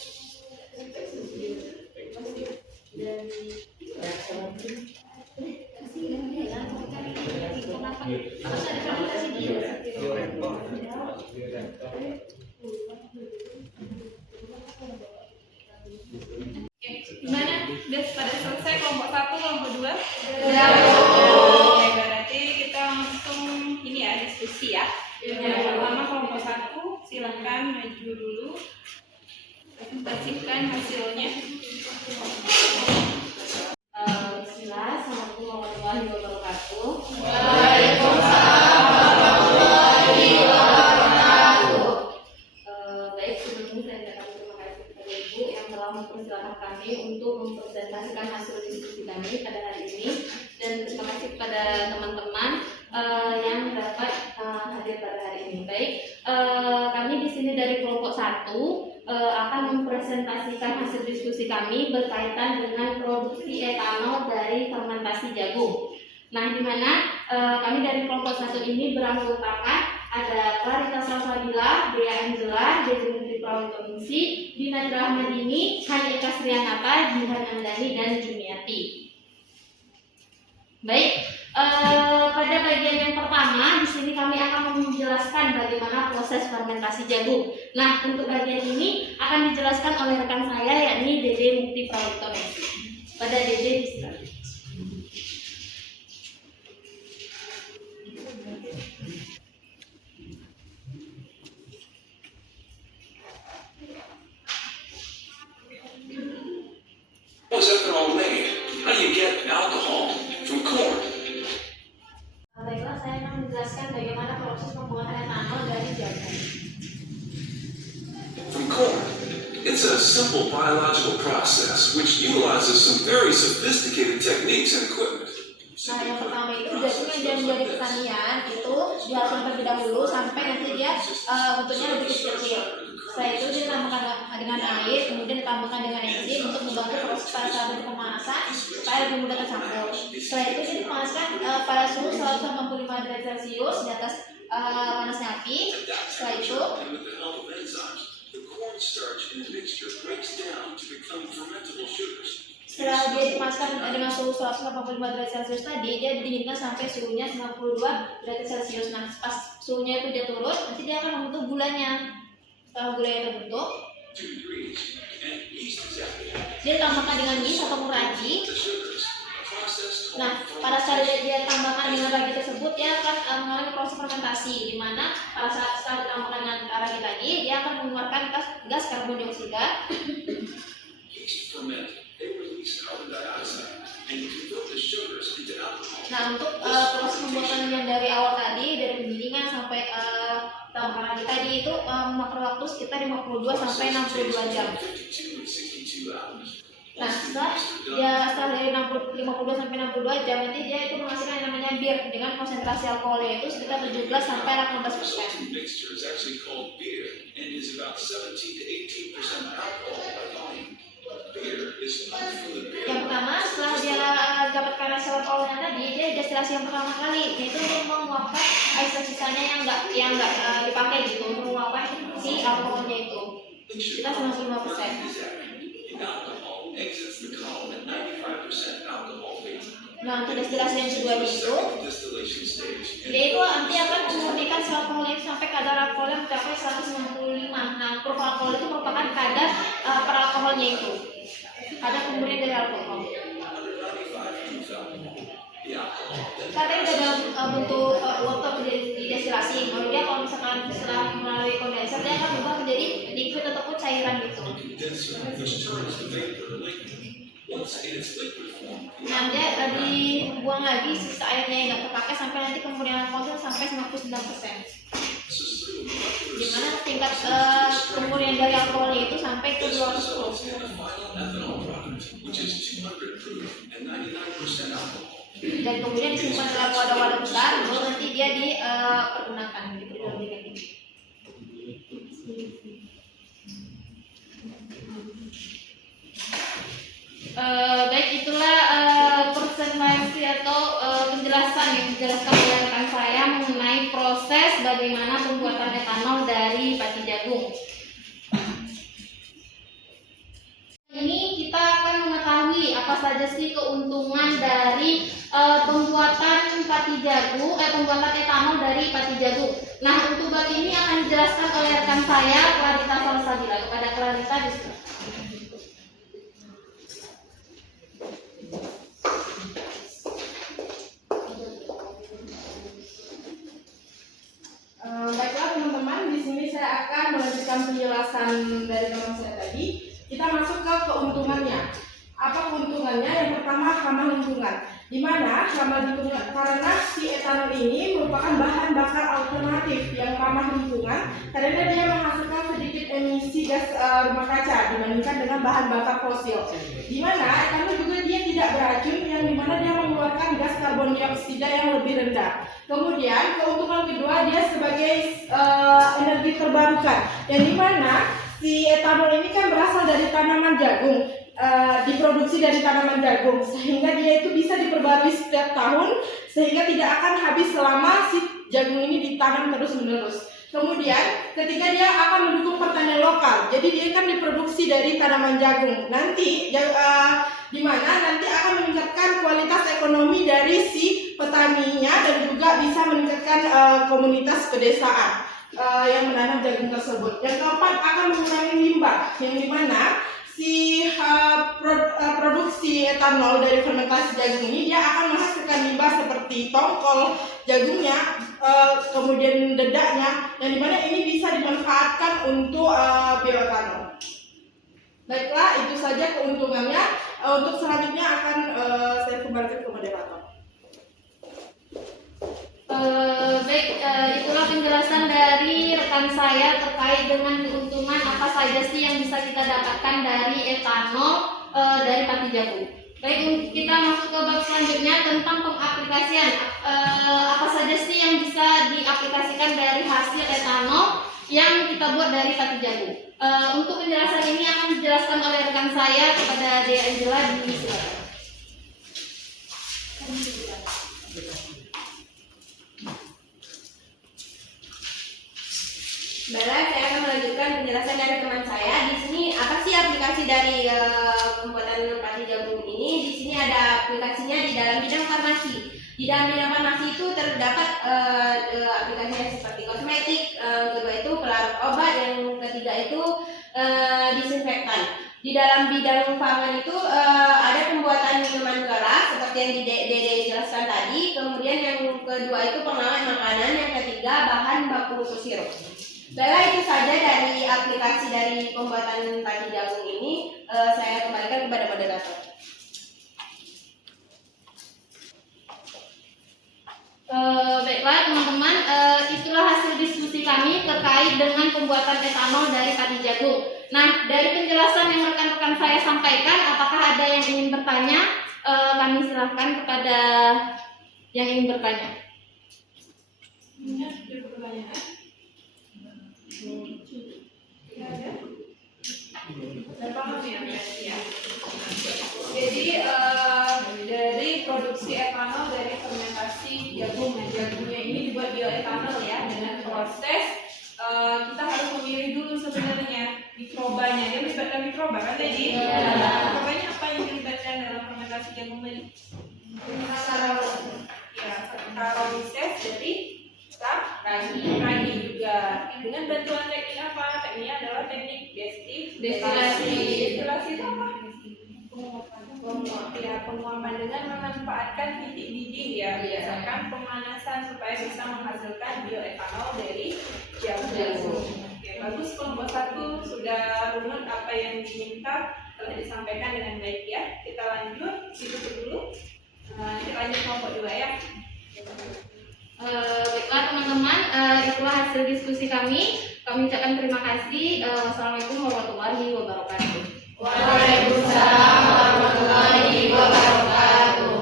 Gimana? Udah pada selesai kelompok 1, kelompok 2? Udah. Oke, berarti kita langsung ini ya, diskusi ya. Yang pertama kelompok 1, silakan maju dulu. Presentasikan hasilnya. Bismillah, Assalamualaikum warahmatullahi wabarakatuh. Baik, sebelumnya saya ucapkan terima kasih kepada Ibu yang telah mempersilahkan kami untuk mempresentasikan hasil diskusi kami pada hari ini, dan terima kasih kepada teman-teman yang dapat hadir pada hari ini. Baik, kami di sini dari kelompok 1 akan mempresentasikan hasil diskusi kami berkaitan dengan produksi etanol dari fermentasi jagung. Nah, di mana kami dari kelompok 1 ini beranggotakan ada Clarita Salsabila, Dea Angela, Jadi Menteri Prawitomisi, Dina Rahmadini, Hani Eka Srianata, Jihan Andani, dan Juniati. Baik, pada bagian yang pertama di sini kami akan menjelaskan bagaimana proses fermentasi jagung. Nah, untuk bagian ini akan dijelaskan oleh rekan saya, yakni Dede Mukti Prawitomisi. Pada Dede disilakan. What's ethanol made? How do you get alcohol from corn? Baiklah, saya akan menjelaskan bagaimana proses pembuatan etanol dari jagung. From corn. It's a simple biological process which utilizes some very sophisticated techniques and equipment. Nah, yang pertama itu jagung yang dari pertanian itu dihasilkan terlebih dahulu sampai nanti dia bentuknya lebih kecil. Setelah itu dia ditambahkan dengan air, kemudian ditambahkan dengan enzim untuk membantu proses pada saat pemanasan supaya lebih mudah tercampur. Setelah itu dia dipanaskan pada suhu 185 derajat Celcius di atas panasnya api. Setelah itu setelah dia dipanaskan dengan suhu 185 derajat Celcius tadi, dia didinginkan sampai suhunya 92 derajat Celcius. Nah, pas suhunya itu dia turun, nanti dia akan membentuk gulanya. Setelah gulanya terbentuk, dia ditambahkan dengan yeast atau ragi. Nah, pada saat dia tambahkan dengan ragi tersebut, dia akan mengalami proses fermentasi, di mana pada saat setelah ditambahkan dengan ragi tadi, dia akan mengeluarkan gas karbon dioksida. Nah, untuk proses pembuatan yang dari awal tadi, dari pendinginan sampai tambahkan ragi tadi itu memakan waktu sekitar 52 sampai 62 jam. Nah, setelah dari 52 sampai 62 jam nanti dia itu menghasilkan yang namanya bir dengan konsentrasi alkoholnya itu sekitar 17 sampai 18%. Yang pertama, setelah dia dapatkan hasil alkoholnya tadi, dia destilasi yang pertama kali, yaitu untuk menguapkan air sisanya yang nggak dipakai gitu, untuk menguapkan si alkoholnya itu sekitar 95%. Nah, untuk destilasi yang keduanya itu, yaitu nanti akan memurnikan si alkoholnya itu sampai kadar alkoholnya mencapai 195. Nah, proof alkohol itu merupakan kadar per alkoholnya itu, kadar pemurnian dari alkohol. Karena ini dalam bentuk uap menjadi destilasi, kemudian kalau misalkan setelah melalui kondenser dia akan berubah menjadi liquid ataupun cairan gitu. Nah, dia dibuang lagi sisa airnya yang nggak terpakai sampai nanti kemurnian alkohol sampai 99%. Dimana tingkat kemurnian dari alkoholnya itu sampai ke 210. Dan kemudian disimpan dalam wadah-wadah besar, baru nanti dia dipergunakan di perjuangan negatif. Baik, itulah presentasi atau penjelasan yang dijelaskan oleh rekan saya mengenai proses bagaimana pembuatan etanol dari pati jagung. Ini kita akan mengetahui apa saja sih keuntungan dari pembuatan pati jagung, pembuatan etanol dari pati jagung. Nah, untuk bab ini akan dijelaskan oleh rekan saya Clarita Salsabila. Kepada Clarita disilakan. Baiklah teman-teman, di sini saya akan melanjutkan penjelasan dari teman saya tadi. Kita masuk ke keuntungannya. Apa keuntungannya? Yang pertama, ramah lingkungan. Di mana ramah lingkungan karena si etanol ini merupakan bahan bakar alternatif yang ramah lingkungan karena dia menghasilkan sedikit emisi gas rumah kaca dibandingkan dengan bahan bakar fosil. Di mana etanol juga dia tidak beracun, yang dimana dia mengeluarkan gas karbon dioksida yang lebih rendah. Kemudian keuntungan kedua, dia sebagai energi terbarukan, yang dimana si etanol ini kan berasal dari tanaman jagung, diproduksi dari tanaman jagung, sehingga dia itu bisa diperbarui setiap tahun, sehingga tidak akan habis selama si jagung ini ditanam terus-menerus. Kemudian ketika dia akan mendukung pertanian lokal, jadi dia kan diproduksi dari tanaman jagung. Nanti di mana nanti akan meningkatkan kualitas ekonomi dari si petaninya dan juga bisa meningkatkan komunitas pedesaan yang menanam jagung tersebut. Yang keempat, akan mengurangi limbah, yang dimana si produksi etanol dari fermentasi jagung ini dia akan menghasilkan limbah seperti tongkol jagungnya, kemudian dedaknya, yang dimana ini bisa dimanfaatkan untuk bioetanol. Baiklah, itu saja keuntungannya. Untuk selanjutnya akan saya kembalikan ke moderator. Baik, itulah penjelasan dari rekan saya terkait dengan keuntungan apa saja sih yang bisa kita dapatkan dari etanol dari pati jagung. Baik, kita masuk ke bab selanjutnya tentang pengaplikasian. Apa saja sih yang bisa diaplikasikan dari hasil etanol yang kita buat dari pati jagung. Untuk penjelasan ini akan dijelaskan oleh rekan saya kepada Dea Angela di silakan. Baiklah, saya akan melanjutkan penjelasan dari teman saya. Di sini apa sih aplikasi dari pembuatan pati jagung ini? Di sini ada aplikasinya di dalam bidang farmasi. Di dalam bidang farmasi itu terdapat aplikasinya seperti kosmetik, kedua itu pelarut obat, yang ketiga itu disinfektan. Di dalam bidang pangan itu ada pembuatan minuman keras seperti yang Dede jelaskan tadi. Kemudian yang kedua itu pengawet makanan, yang ketiga bahan baku sirup. Baiklah, itu saja dari aplikasi dari pembuatan pati jagung ini. Saya kembalikan kepada moderator. Baiklah teman-teman, itulah hasil diskusi kami terkait dengan pembuatan etanol dari pati jagung. Nah, dari penjelasan yang rekan-rekan saya sampaikan, apakah ada yang ingin bertanya? Kami silahkan kepada yang ingin bertanya. Jadi dari produksi etanol dari fermentasi jagung, nah jagungnya ini dibuat bioetanol ya, dengan proses kita harus memilih dulu sebenarnya mikrobanya. Dia melibatkan mikroba kan jadi mikrobanya apa yang dilibatkan dalam fermentasi jagung ini? Saccharomyces dari ragi juga. Dengan bantuan teknik apa? Tekniknya adalah teknik destilasi. Destilasi itu apa? Penguapan dengan memanfaatkan titik didih ya, berdasarkan pemanasan supaya bisa menghasilkan bioetanol dari jagung. Oke, bagus, kelompok 1 sudah runut apa yang diminta telah disampaikan dengan baik ya. Kita lanjut, ditutup dulu. Kita lanjut kelompok 2 ya. Baiklah teman-teman, itulah hasil diskusi kami. Kami ucapkan terima kasih. Wassalamualaikum warahmatullahi wabarakatuh. Waalaikumsalam warahmatullahi wabarakatuh.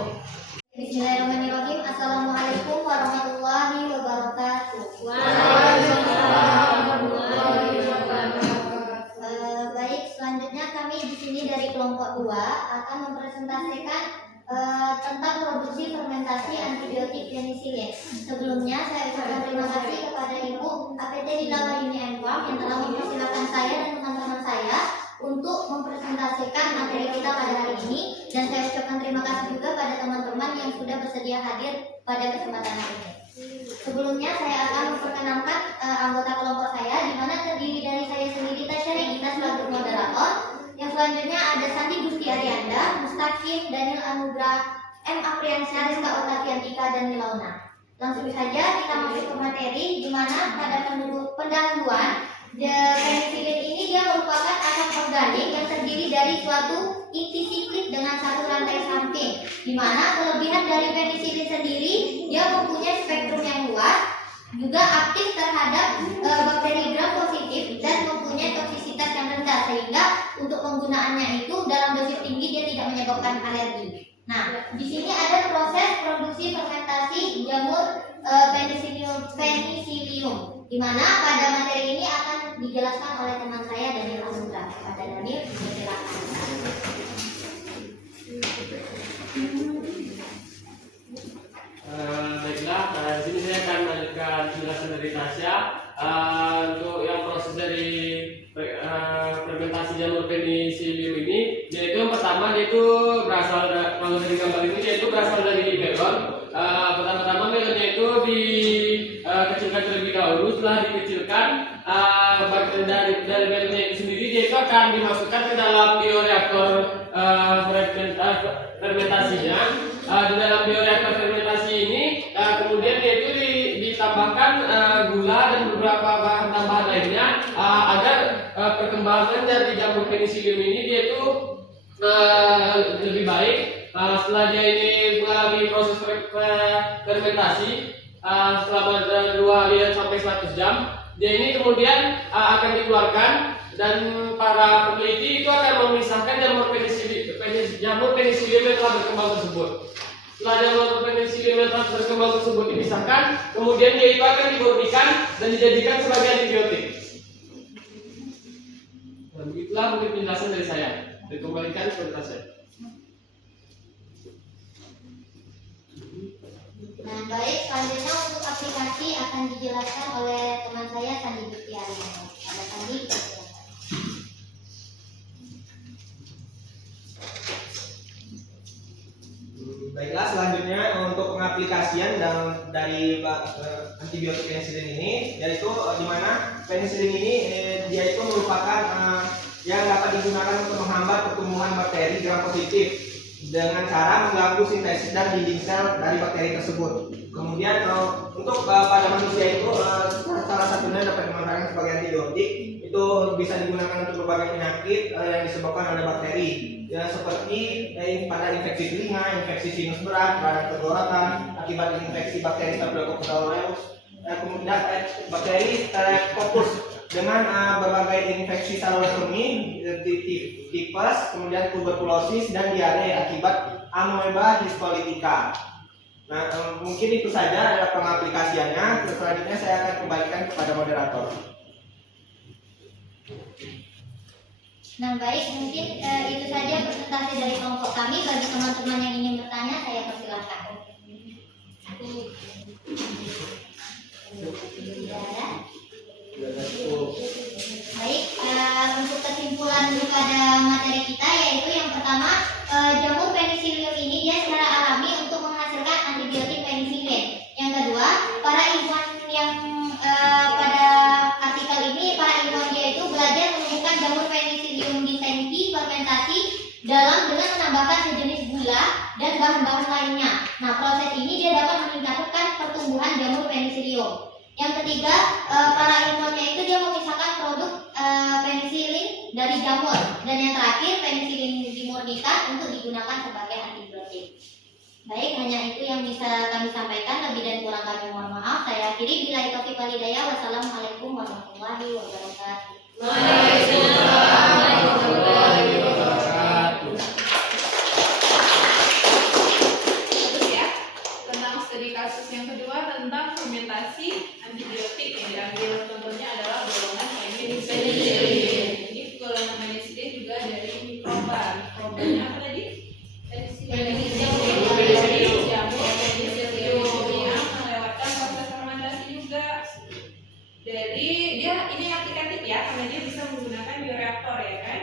Bismillahirrahmanirrahim. Assalamualaikum warahmatullahi wabarakatuh. Waalaikumsalam warahmatullahi wabarakatuh. Baik, selanjutnya kami di sini dari kelompok 2 akan mempresentasikan tentang produksi fermentasi antibiotik penisilin. Sebelumnya saya ucapkan terima kasih kepada Ibu APT Hilawa Uni Farm yang telah mempersilahkan saya dan teman-teman saya untuk mempresentasikan materi kita pada hari ini, dan saya ucapkan terima kasih juga pada teman-teman yang sudah bersedia hadir pada kesempatan hari ini. Sebelumnya saya akan memperkenalkan anggota kelompok saya, di mana terdiri dari saya sendiri Tasya Regina selaku moderator. Yang selanjutnya ada Sandi Gusti Arianda, Mustaqim, Daniel Anugrah, M. Apriansyah, Rizka Otaviantika, dan Milauna. Langsung saja kita masuk ke materi, di mana pada pendahuluan penisilin ini dia merupakan asam organik yang terdiri dari suatu inti siklik dengan satu rantai samping, di mana kelebihan dari penisilin sendiri dia mempunyai spektrum yang luas, juga aktif terhadap bakteri gram positif dan mempunyai toksisitas yang rendah, sehingga untuk penggunaannya itu dalam dosis tinggi dia tidak menyebabkan alergi. Nah, di sini ada proses produksi fermentasi jamur penicillium, di mana pada materi ini akan dijelaskan oleh teman saya Daniel Anugrah. Pada Daniel, silakan. Baiklah, di sini saya akan melanjutkan penjelasan dari Tasya. Untuk yang proses dari fermentasi jamur penicillium ini, yaitu yang pertama yaitu berasal dari gambar ini, yaitu berasal dari melon. Pertama-tama melonnya itu dikecilkan terlebih dahulu. Setelah dikecilkan, dari melonnya itu sendiri dia itu akan dimasukkan ke dalam bioreaktor fermentasinya. Di dalam bioreaktor fermentasi ini kemudian dia itu ditambahkan gula dan beberapa bahan tambahan lainnya agar perkembangan dari jamur penicillium ini dia itu lebih baik. Setelah dia ini mengalami proses fermentasi selama 2 hari sampai 100 jam, dia ini kemudian akan dikeluarkan, dan para peneliti itu akan memisahkan jamur penicillium yang telah berkembang tersebut. Setelah jamur penicillium yang telah berkembang tersebut dipisahkan, kemudian dia itu akan dimurnikan dan dijadikan sebagai antibiotik. Dan begitulah mungkin penjelasan dari saya. Dikembalikan kepada saya. Nah, baik, selanjutnya untuk aplikasi akan dijelaskan oleh teman saya Sandi Gusti Arianda. Ada Sandi, silakan. Baiklah, selanjutnya untuk pengaplikasian dari antibiotik penisilin ini, yaitu di mana penisilin ini dia itu merupakan yang dapat digunakan untuk menghambat pertumbuhan bakteri gram positif dengan cara mengganggu sintesis dan dinding sel dari bakteri tersebut. Kemudian untuk pada manusia itu salah satunya dapat dimanfaatkan sebagai antibiotik. Itu bisa digunakan untuk berbagai penyakit yang disebabkan oleh bakteri, ya, seperti pada infeksi telinga, infeksi sinus berat, radang tenggorokan akibat infeksi bakteri Staphylococcus aureus, kemudian bakteri Streptococcus dengan berbagai infeksi saluran kemih, tipes, kemudian tuberkulosis dan diare akibat Amoeba histolytica. Nah, mungkin itu saja adalah pengaplikasiannya. Selanjutnya saya akan kembalikan kepada moderator. Nah, baik, mungkin itu saja presentasi dari kelompok kami. Bagi teman-teman yang ingin bertanya, saya persilahkan. Tidak ada? Baik, untuk kesimpulan pada materi kita, yaitu yang pertama, jamur penicillium ini dia secara alami untuk menghasilkan antibiotik penicillin. Yang kedua, para ilmuwan yang pada artikel ini, para ilmuwan dia itu belajar menemukan jamur penicillium disensi fermentasi dengan menambahkan sejenis gula dan bahan-bahan lainnya. Nah, proses ini dia dapat meningkatkan pertumbuhan jamur penicillium. Yang ketiga, para ilmuwannya itu dia memisahkan produk penisilin dari jamur. Dan yang terakhir, penisilin dimurnikan untuk digunakan sebagai antibiotik. Baik, hanya itu yang bisa kami sampaikan. Lebih dan kurang kami mohon maaf. Saya akhiri. Billahi taufiq wal hidayah. Wassalamualaikum warahmatullahi wabarakatuh. Terus ya, tentang studi kasus yang kedua tentang fermentasi antibiotik yang diambil contohnya adalah golongan penicillin. Ini golongan penicillin juga dari mikroba. Mikrobanya apa tadi? Penicillin. Jamur penicillin yang melewatkan proses fermentasi juga. Dari dia ini aplikatif ya, karena dia bisa menggunakan bioreaktor ya kan.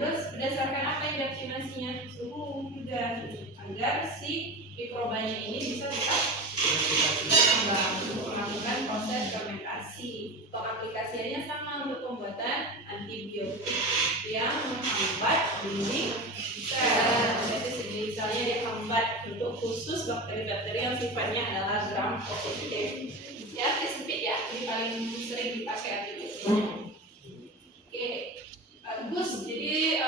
Terus berdasarkan apa indoksinasinya? Suhu juga, agar si mikrobanya ini bisa tetap berkembang untuk melakukan proses fermentasi. Untuk aplikasinya sama untuk pembuatan antibiotik yang menghambat dinding sel. Jadi misalnya dia hambat untuk khusus bakteri-bakteri yang sifatnya adalah gram positif. Ya, sempit ya, ini paling sering dipakai antibiotik. Oke, bagus. Jadi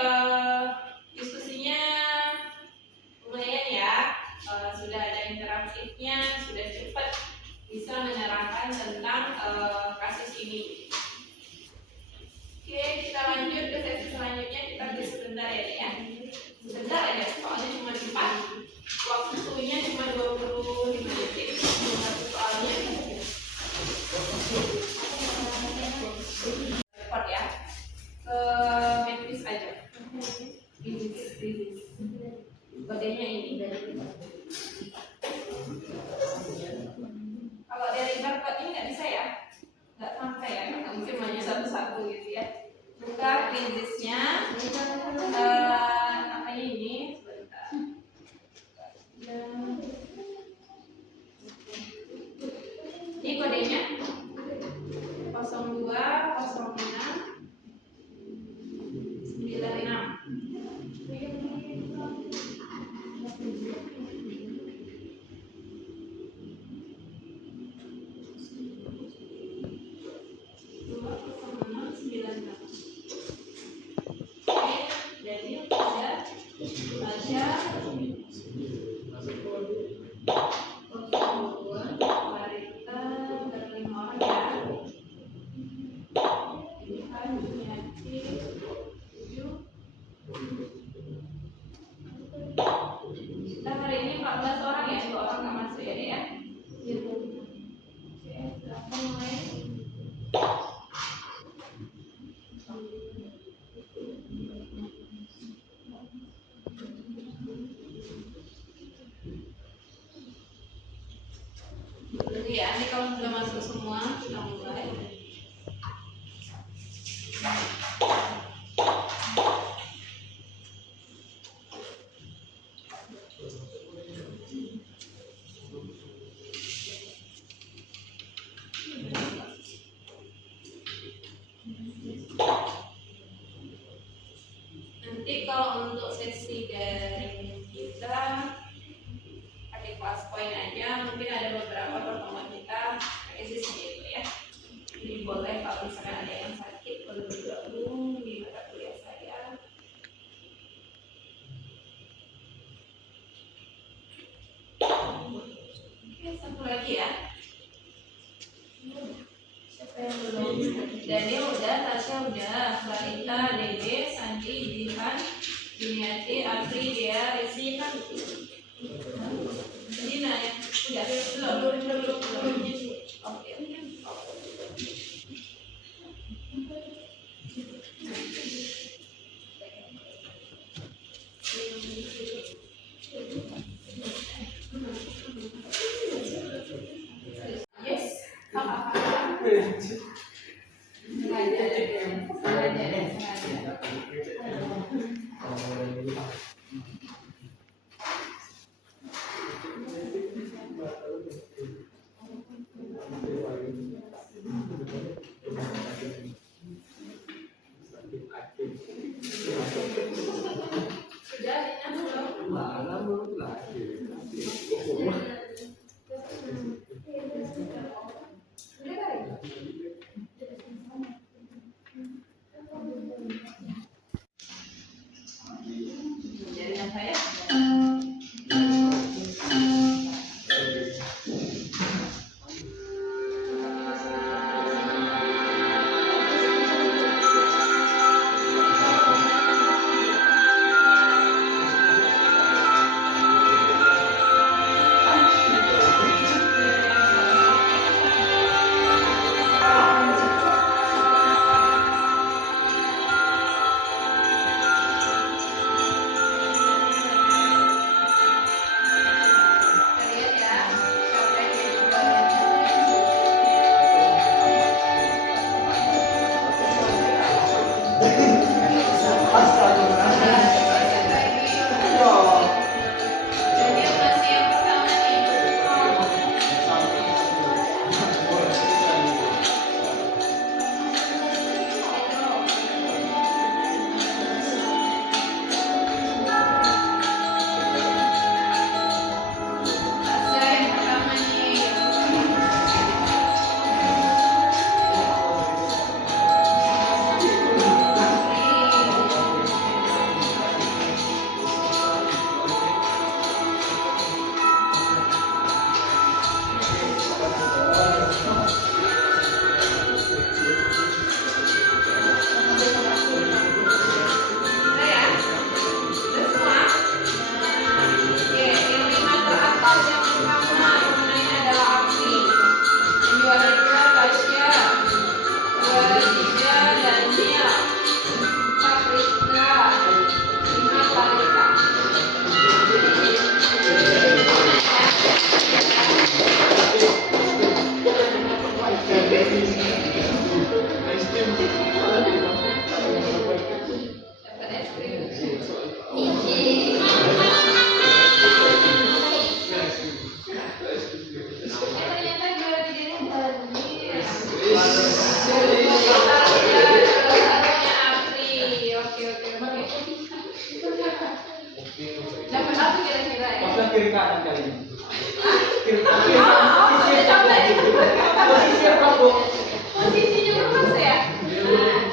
diskusinya lumayan ya. Sudah ada interaktifnya, sudah cepat bisa menerangkan tentang kasus ini. Oke, kita lanjut ke sesi selanjutnya. Kita beri sebentar ya, Dek, ya. Sebentar aja, soalnya cuma 4. Waktunya cuma 25 detik. Satu soalnya. Report ya. Ke Memphis aja. Kodenya ini. Kalau dari barcode ini nggak bisa ya, nggak sampai ya, mungkin hanya satu-satu gitu ya. Buka krisisnya, apa ini? Sebentar. Ini kodenya 020696. Jadi ada Marita dan 5 orang ya. Ini kan Yati 7. Kita hari ini 14 orang ya, 2 orang nggak masuk ya, Dek ya. Oke, silahkan mulai. Dulu ya, ini kalau sudah masuk semua kita mulai. Nanti kalau untuk sesi daring kita pakai kelas poin aja, mungkin ada beberapa pertemuan kita pakai sesi itu ya. Jadi boleh kalau misalkan ada yang sakit boleh bergabung di mata kuliah saya. Oke, satu lagi ya. Siapa yang belum? Daniel udah, Tasya udah, Barita, Dede, Sandi, Dihan, Juniati, Afri, Dea, Resi kan. Dina ya, udah belum. Oke. Yes.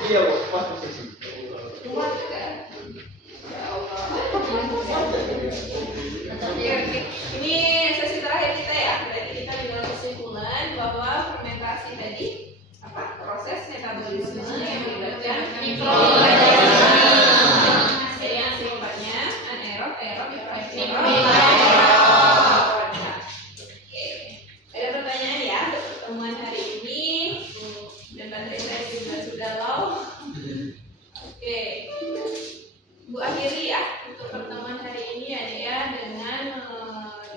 dia Bu, pas posisi. Kuat kan? Ya Allah. Oke. Ini sesi terakhir kita ya. Berarti kita bilang kesimpulan bahwa fermentasi tadi apa? Proses metabolisme yang melibatkan mikroorganisme. Jadi yang sifatnya anaerob, aerob, mikroorganisme. Oke. Ada pertanyaan ya untuk pertemuan hari ini. Dan baterai saya juga sudah low. Oke. Bu akhiri ya untuk pertemuan hari ini ya dengan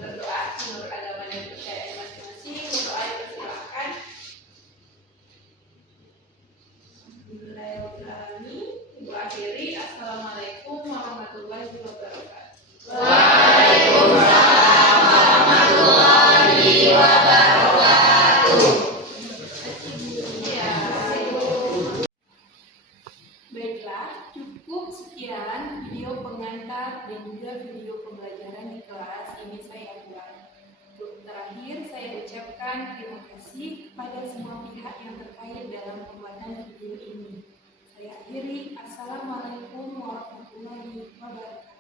berdoa menurut agama dan kepercayaan masing-masing. Berdoa dipersilakan. Bismillahirrahmanirrahim. Ibu akhiri. Assalamualaikum warahmatullahi wabarakatuh. Waalaikumsalam warahmatullahi wabarakatuh. Ya. Baiklah, cukup sekian video pengantar dan juga video pembelajaran di kelas ini saya buat. Untuk terakhir saya ucapkan terima kasih kepada semua pihak yang terkait dalam pembuatan video ini. Saya akhiri. Assalamualaikum warahmatullahi wabarakatuh.